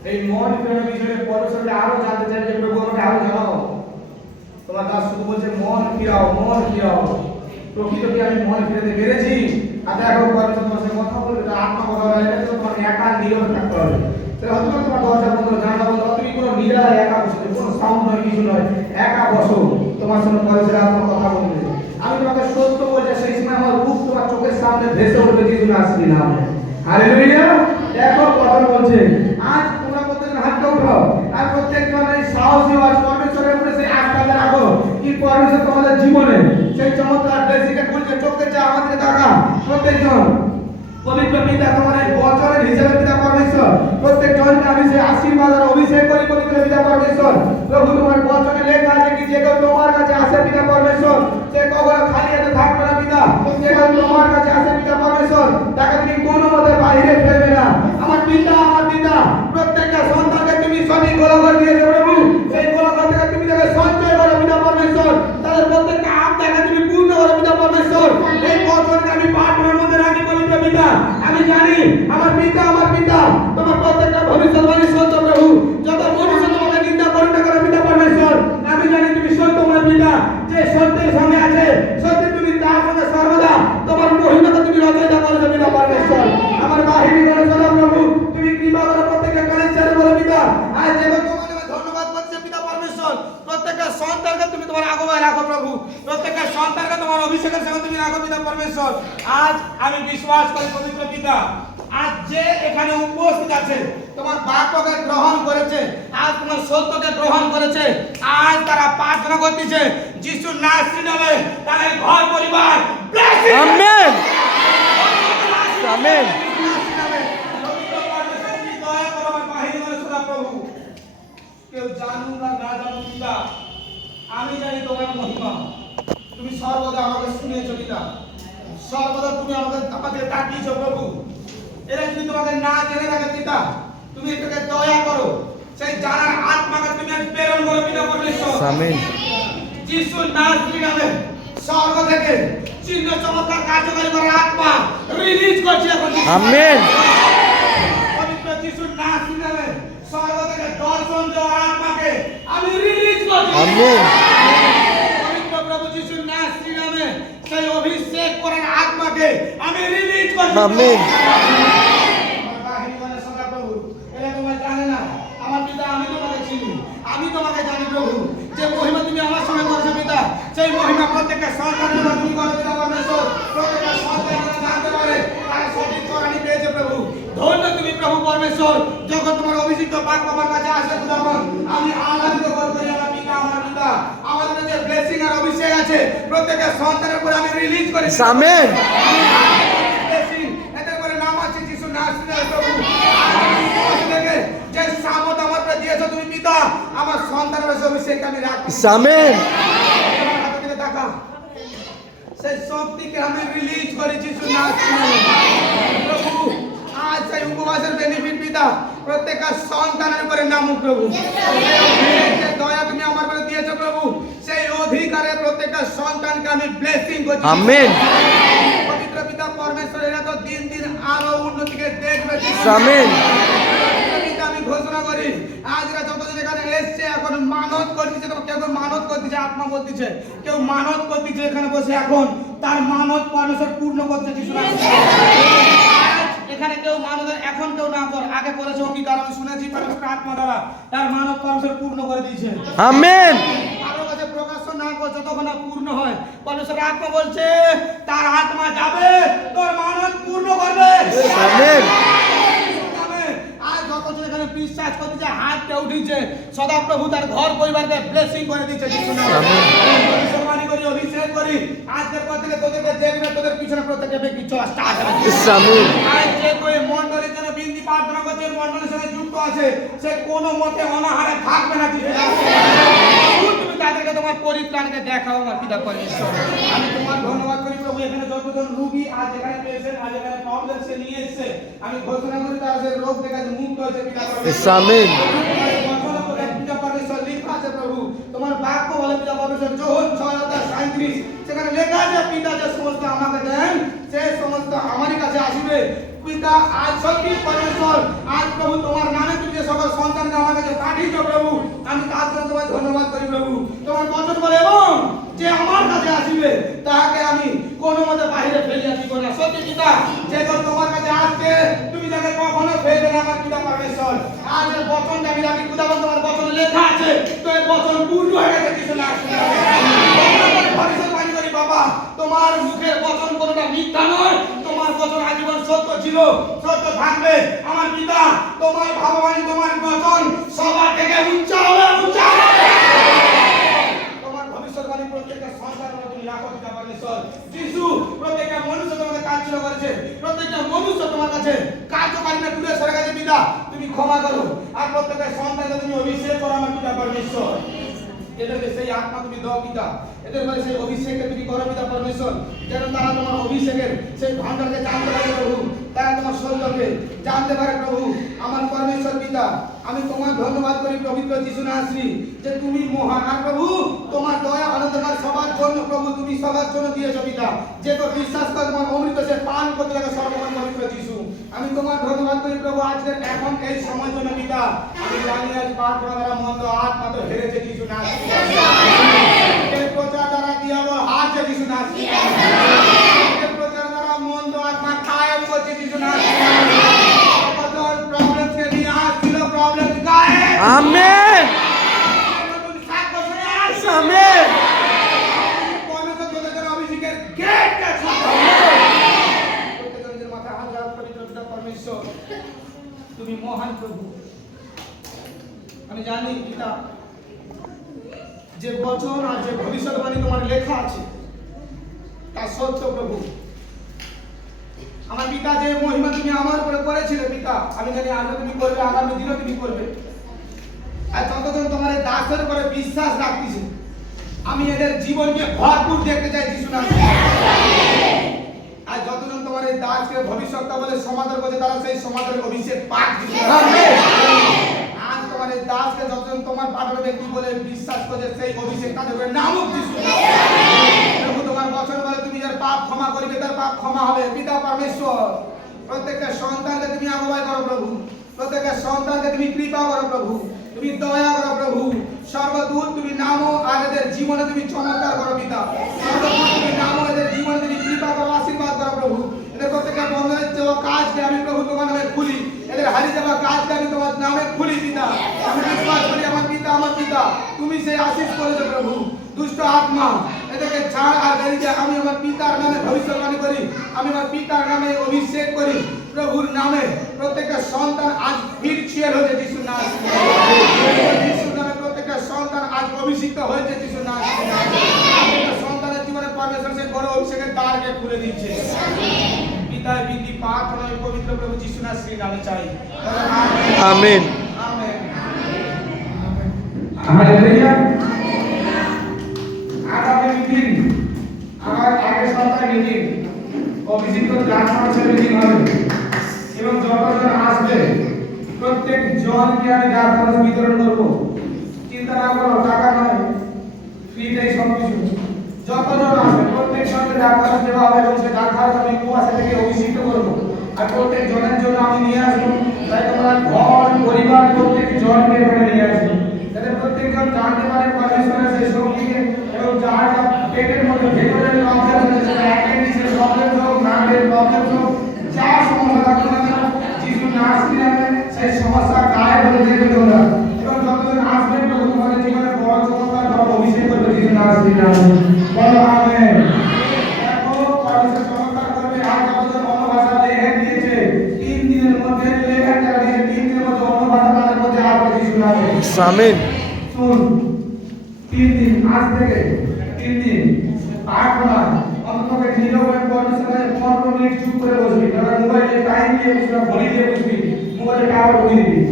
এই মন ফেরানোর বিষয়ে পরমেশ্বরকে আরো জানতে চাই যে প্রভু আমাকে আরো জানাও। তোমার দাস শুধু বলছে মন ফিরাও, মন ফিরাও। প্রকৃত কি আমি মন ফিরাতে পেরেছি? আর দেখো পরমেশ্বর তোমার সাথে কথা বলবে, তার আত্মা কথা বলবে, এটা তোমার একা নীরবে থাকতে হবে। তাহলে হয়তো তোমার দরজা বন্ধ, জানলা বন্ধ, তুমি কোনো নিরালায় একা বসে, কোনো সাউন্ড নয়, কিছু নয়, একা বসো, তোমার সঙ্গে পরমেশ্বর আত্মা কথা বলবে। আমি তোমাকে সত্য বলছি সেই সময় আমার রূপ তোমার চোখের সামনে ভেসে উঠবে যিশু নাসরি নামে। হালেলুয়া। দেখো কথা বলছে আজ তোমরা প্রত্যেকজন হাতটা উঠাও আর প্রত্যেকজন এই সাহসী আজ পরমেশ্বরের উপরে সেই আস্থাটা রাখো কি পরমেশ্বর তোমাদের জীবনে সেই চমৎকার ব্লেসিংকে খুলছে। চোখে যা আমাদের দেখা প্রত্যেকজন পবিত্র পিতা তোমার এই বচনের হিসেবে পিতা পরমেশ্বর প্রত্যেকজনকে আমি সেই আশীর্বাদ আর অভিষেক করি পবিত্র পিতা পরমেশ্বর। প্রভু তোমার বচনে লেখা আছে কি যে কেউ তোমার কাছে আসে পিতা পরমেশ্বর সে কখনো খালি হাতে থাকবে না পিতা। যে কেউ তোমার কাছে আসে পিতা পরমেশ্বর তাকে তুমি কোনো মতে বাইরে ফেলবে না। আমার পিতা প্রত্যেকটা সন্তানকে তুমি সঠিক গোলাঘর দিয়েছো প্রভু, সেই গোলাঘর থেকে তুমি তাকে সঞ্চয় করো পিতা পরমেশ্বর, তাদের প্রত্যেকটা আত্মাকে তুমি পূর্ণ করো পিতা পরমেশ্বর। এই বচনকে আমি পাঠের মধ্যে রাখি পবিত্র পিতা। আমি জানি আমার পিতা তোমার প্রত্যেকটা ভবিষ্যৎবাণী সত্য প্রভু। যত মনুষ্য তোমাকে নিন্দা করে না করে পিতা পরমেশ্বর, আমি জানি তুমি সত্যময় পিতা, যে সত্যের সঙ্গে আছে সত্যি তুমি তার সঙ্গে সর্বদা তোমার মহিমাকে তুমি রচয়িতা করেছো পিতা পরমেশ্বর। আমার বাহিনী করে সদা প্রভু তুমি কৃপা করো প্রত্যেকটা কালেকশনে বলো পিতা। আজ যেভাবে তোমাকে ধন্যবাদ করছি পিতা পরমেশ্বর, প্রত্যেকটা সন্তানকে তুমি তোমার আগমনে রাখো প্রভু, প্রত্যেকটা সন্তানকে তোমার অভিষেকের সঙ্গে তুমি রাখো পিতা পরমেশ্বর। আজ আমি বিশ্বাস করি পবিত্র পিতা আজ যে এখানে উপস্থিত আছে তোমার বাক্যকে গ্রহণ করেছে, আজ তোমার সত্যকে গ্রহণ করেছে, আজ তারা প্রার্থনা করতেছে যিশুর নাসরি নামে তার এই ঘর পরিবার ব্লেসিং আমেন আমেন। দয়া করো আমার বাহিনী করে সদা প্রভু, কেউ জানুক না না জানুক পিতা, আমি জানি তোমার মহিমা। তুমি সর্বদা আমাকে শুনেছো পিতা, সর্বদা তুমি আমাকে তাকিয়েছো প্রভু। এরা যদি তোমাকে না জেনে থাকে পিতা তুমি এটাকে দয়া করো, সেই জানার আত্মাকে তুমি প্রেরণ করো পিতা পরমেশ্বর। আমেন। যিশুর নাসরি নামে স্বর্গ থেকে চিহ্ন চমৎকার কার্যকরী করার আত্মা রিলিজ করছি এখন। আমেন। পবিত্র যিশুর নাসরি নামে স্বর্গ থেকে দর্শন দেওয়ার আত্মাকে আমি রিলিজ করছি। আমেন। পবিত্র প্রভু যিশুর নাসরি নামে সেই অভিষেক করার আত্মাকে আমি রিলিজ করছি। আমেন। আমি তোমাকে জানি প্রভু, যে মহিমা তুমি আমার সঙ্গে করেছো পিতা, সেই মহিমা প্রত্যেকটা সন্তানের উপর তুমি করো পিতা পরমেশ্বর। প্রত্যেকটা সন্তান জানতে পারে তার সঠিক করানি পেয়েছে প্রভু। ধন্য তুমি প্রভু পরমেশ্বর, যখন তোমার অভিষিক্ত বাক্য আমার কাছে আসে তখন আমি আনন্দিত বোধ করি। আমার পিতা আমাদের যে ব্লেসিং আর অভিষেক আছে প্রত্যেকটা সন্তানের উপর আমি রিলিজ করি। আমেন। ব্লেসিং এদের করে নাম আছে যিশু নাসরি প্রভু। যে সামর্থ্য আমার উপর দিয়েছো তুমি পিতা, আমার সন্তানের অভিষেক আমি রাখি। আমেন। দেখা সেই শক্তিকে আমি রিলিজ করি যিশু নাসরি প্রভু। আজ সেই উপবাসের বেনিফিট পিতা প্রত্যেকটা সন্তানের উপরে নামুক প্রভু। যে দয়া তুমি আমার উপরে দিয়েছো প্রভু, সেই অধিকারে প্রত্যেকটা সন্তানকে আমি ব্লেসিং করছি। আমেন। পবিত্র পিতা পরমেশ্বর এরা তো দিন দিন আরো উন্নতিকে দেখবে। আমেন। আমি ঘোষণা করি আজ এরা যতদিন এখানে এসছে এখন মানত করতেছে, কেউ মানত করতেছে, আত্মা বলতেছে, কেউ মানত করতেছে এখানে বসে, এখন তার মানত পরমেশ্বর পূর্ণ করতে যিশু নামে। এখানে কেউ মানব এখন কেউ না কর, আগে করেছে অঙ্গীকার, আমি শুনেছি পরমেশ্বর আত্মা দ্বারা তার মানব পরমেশ্বর পূর্ণ করে দিয়েছে। আমেন। কারোর কাছে প্রকাশ না করছে তখন না পূর্ণ হয়। পরমেশ্বর আত্মা বলছে তার আত্মা যাবে, তোর মানব পূর্ণ করবে। আমেন। আর যতজন এখানে বিশ্বাস করতেছে হাতটা উঠিছে, সদাপ্রভু তার ঘর পরিবারকে ব্লেসিং করে দিচ্ছে। সম্মানী করি, অভিষেক করি, আজকের পর থেকে তোদেরকে দেখবে, তোদের পিছনে প্রত্যেকটা ব্যক্তি চলা স্টার্ট হবে। আজ যে কই মণ্ডলীর জন্য বিনতি প্রার্থনা করছে, মণ্ডলীর সাথে যুক্ত আছে, সে কোনো মতে অনাহারে থাকবে না। তুমি তাদেরকে তোমার পরিত্রাণকে দেখাও আমার পিতা পরমেশ্বর। আমি তোমার ধন্যবাদ করি প্রভু। এখানে যতজন রোগী আজ এখানে পেশেন্ট, আজ এখানে প্রবলেম সে নিয়ে এসেছে, আমি ঘোষণা করি তারা সে রোগ থেকে মুক্ত হয়েছে পিতা পরমেশ্বর। আমেন। পিতা পরমেশ্বর লেখা আছে প্রভু, তোমার বাক্য বলে পিতা পরমেশ্বর যোহন 6:37 সেখানে লেখা আছে পিতা যে সমস্ত আমাকে দেন সে সমস্ত আমারই কাছে আসবে। পিতা আজ সত্যি পরমেশ্বর, আজ প্রভু তোমার নামে তুমি যে সকল সন্তানকে আমার কাছে পাঠিয়েছো প্রভু, আমি তার জন্য তোমায় ধন্যবাদ করি প্রভু। তোমার বচন বলে এবং যে আমার কাছে আসবে তাকে আমি কোনো মতে বাইরে ফেলিয়া দিব না। সত্যি পিতা, যে তোমার কাছে আসছে তুমি তাকে কখনো ফেলবে না আমার পিতা পরমেশ্বর। আজ এর বচনটা আমি রাখি পিতা, তোমার বচনে লেখা আছে, তো এই বচন পূর্ণ হয়ে গেছে কিছু না। ভবিষ্যৎবাণী করি বাবা, তোমার মুখের বচন কোনোটা মিথ্যা নয়, তোমার বচন আজীবন সত্য ছিল, সত্য থাকবে। আমার পিতা, তোমার ভাববাণী, তোমার বচন সবার থেকে উচ্চা হবে, উচ্চা হবে। তোমার ভবিষ্যৎবাণী প্রত্যেকটা সন্তান তুমি রাখো পিতা পরমেশ্বর। যিশু প্রত্যেকটা মনুষ্য তোমাকে কার্য করেছে, প্রত্যেকটা মনুষ্য তোমার কাছে কার্যকারী না দূরে সরে গেছে পিতা, তুমি ক্ষমা করো। আর প্রত্যেকটা সন্তানকে তুমি অভিষেক করো আমার পিতা পরমেশ্বর। এদেরকে সেই আত্মা তুমি দাও পিতা, এদের মধ্যে সেই অভিষেককে তুমি করো পিতা পরমেশ্বর, যেন তারা তোমার অভিষেকের সেই ভান্ডারকে জানতে পারে প্রভু, তারা তোমার সত্যকে জানতে পারে প্রভু। আমার পরমেশ্বর পিতা, আমি তোমার ধন্যবাদ করি পবিত্র যিশু নাসরি, যে তুমি মহান। আর প্রভু তোমার দয়া অনন্তকাল সবার জন্য প্রভু তুমি সবার জন্য দিয়েছো পিতা, যে তো বিশ্বাস করে তোমার অমৃত সে পান করতে লাগে সর্বময় পবিত্র যিশু। আমি তোমার ধন্যবাদ করি প্রভু আজকের এখন এই সময়ের জন্য পিতা। আমি জানি আজ প্রার্থনা দ্বারা মন্দ আত্মা তো হেরেছে যিশু নাসরি, এই প্রচার দ্বারা দিয়াবো হাত যে যিশু নাসরি, এই প্রচার দ্বারা মন্দ আত্মা কায়েম করছে যিশু নাসরি। কত প্রবলেম কে নিয়ে আসছিল, প্রবলেম গায়েব। আমেন। আমেন। পরমেশ্বর তোদের অভিষেকের গেটটা খুলে প্রত্যেকের মাথায় হাত রাখো পবিত্র পিতা পরমেশ্বর, তুমি মহান প্রভু। আমি জানি পিতা যে বচন আর যে ভবিষ্যৎবাণী তোমার লেখা আছে তা সত্য প্রভু। আমার পিতা যে মহিমা তুমি আমার উপরে করেছিলে পিতা, আমি জানি আজও তুমি করবে, আগামী দিনও তুমি করবে। আর যতজন তোমার এই দাসের উপরে বিশ্বাস রাখতেছে, আমি এদের জীবনকে ভরপুর দেখতে চাই যিশু নামে। আর যতজন তোমার এই দাসকে ভবিষ্যৎটা বলে সমাদর করছে, তারা সেই সমাদরের অভিষেক পাক যিশু নামে। আজ তোমার এই দাসকে যতজন তোমার পাঠানো ব্যক্তি বলে বিশ্বাস করছে, সেই অভিষেক তাদের উপরে নামুক যিশু নামে। প্রভু তোমার বচন বলে তুমি যার পাপ ক্ষমা করিবে তার পাপ ক্ষমা হবে। পিতা পরমেশ্বর, প্রত্যেকটা সন্তানকে তুমি আগুয়াই করো প্রভু, প্রত্যেকটা সন্তানকে তুমি কৃপা করো প্রভু, তুমি দয়া করো প্রভু। সর্বদূত তুমি নামো আর এদের জীবনে তুমি চমৎকার করো পিতা। সর্বদূত তুমি নামো, এদের জীবনে তুমি কৃপা করো, আশীর্বাদ করো প্রভু। এদের প্রত্যেকটা বন্ধনের যাওয়া কাজকে আমি প্রভু তোমার নামে খুলি, এদের হারিয়ে যাওয়া কাজকে আমি তোমার নামে খুলি পিতা। আমি বিশ্বাস করি আমার পিতা, আমার পিতা তুমি সেই আশীষ করেছো প্রভু। দুষ্ট আত্মা এদেরকে ছাড় আর বেরিয়ে, আমি আমার পিতার নামে ভবিষ্যৎবাণী করি, আমি আমার পিতার নামে অভিষেক করি প্রভুর নামে। প্রত্যেকটা সন্তান আজ ভিড় হয়েছে যিশু নামে, যিশু নামে প্রত্যেকটা সন্তান আজ অভিষিক্ত হয়েছে যিশু নামে। প্রত্যেকটা সন্তানের জীবনে পরমেশ্বর সেই বড় অভিষেকের দ্বারকে খুলে দিচ্ছে। পিতার বিধি প্রার্থনা পবিত্র প্রভু যিশু নামের নামে চাই, আমেন। আমেন। হালেলুয়া। আগামী মিটিং, আমার আগের সপ্তাহে মিটিং, অভিষিক্ত ট্রান্সফারের মিটিং হবে এবং যতজন আসবে প্রত্যেক জনকে আমি ডাক খরচ বিতরণ করব। চিন্তা না করো, টাকা নয়, ফ্রিতেই সব কিছু। যতজন আসবে প্রত্যেক জনকে ডাক খরচ দেওয়া হবে এবং সে ডাক খরচ আমি কুয়াশা থেকে অভিষিক্ত করবো। আর প্রত্যেক জনের জন্য আমি নিয়ে আসবো, তাই তোমরা ঘর পরিবার প্রত্যেক জনকে এখানে নিয়ে আসবো, যাতে প্রত্যেকজন জানতে পারে পরমেশ্বরের সেই শক্তিকে এবং যার পেটের মধ্যে ভেতরের প্রবলেম আছে, সেটা অ্যাপেন্ডিক্সের প্রবলেম হোক, নার্ভের প্রবলেম হোক, যা সমস্যা থাকুক না কেন সেই সমস্যা গায়ে বলে দেবে তোমরা এবং যতদিন আসবেন তখন তোমাদের জীবনে বড় চমৎকার বড় অভিষেক করবে যিশু নামে বলো আমেন। দেখো পরমেশ্বর চমৎকার করবে। আর যতজন অন্য ভাষা লেখা দিয়েছে 3 দিনের মধ্যে লেখা যারা দিয়েছে 3 দিনের মধ্যে অন্য ভাষা তাদের মধ্যে আসবে যিশু নামে। আমেন। শুন 3 দিন আজ থেকে 3 দিন প্রার্থনা অন্তত নীরবে পরমেশ্বরের 15 মিনিট চুপ করে বসবি। ধর মোবাইলে টাইম দিয়ে বসবি না ঘড়ি দিয়ে বসবি, মোবাইলে টাওয়ার ঘুরিয়ে দিবি।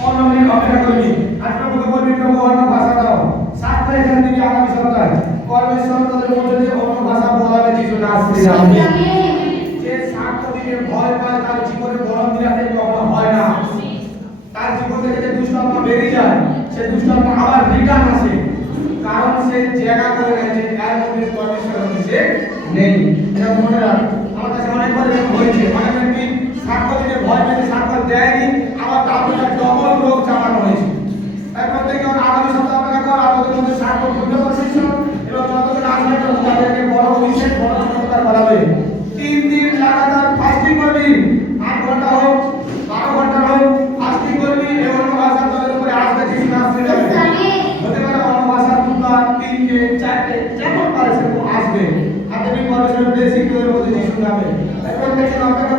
15 মিনিট অপেক্ষা করবি। আর প্রভুকে বলবি প্রভু অন্য ভাষা দাও। 7 তারিখ থেকে আগামী সপ্তাহে পরমেশ্বর তাদের মধ্যে দিয়ে অন্য ভাষা বলাবে যিশু নামে। আমেন। যে 7 দিকে ভয় পায় তার জীবনে বড় নিরাশা কখনো হয় না। তার জীবন থেকে যে দুষ্টাত্মা বেরিয়ে যায় সে দুষ্টাত্মা আবার রিটার্ন আসে, কারণ সে জায়গা করে গেছে এর মধ্যে পরমেশ্বরের অভিষেক নেই। এটা মনে রাখ। আমার কাছে অনেকবার এরকম হয়েছে, অনেক ব্যক্তি সাক্ষ্য দিতে ভয় পেতে সাক্ষ্য দেয়নি, আবার তারপরে ডবল রোগ চাপানো হয়েছে। তাই প্রত্যেকে আগামী সপ্তাহ অপেক্ষা কর, আর তোদের মধ্যে সাক্ষ্য করতে পারছিস এবং যতদিন আসবে তখন তাদেরকে বড় অভিষেক বড় চমৎকার করাবে। 3 দিন লাগাতার ফাস্টিং করবি, 8 ঘন্টা হোক 12 ঘন্টা হোক ফাস্টিং করবি এবং অন্য ভাষা তোদের উপরে আসবে যিশু নামে। হতে পারে অন্য ভাষা 3কে 4কে যেমন পারে সেরকম আসবে। আর তুমি পরমেশ্বরের বেশি তোদের মধ্যে যিশু নামে। তাই প্রত্যেকজন অপেক্ষা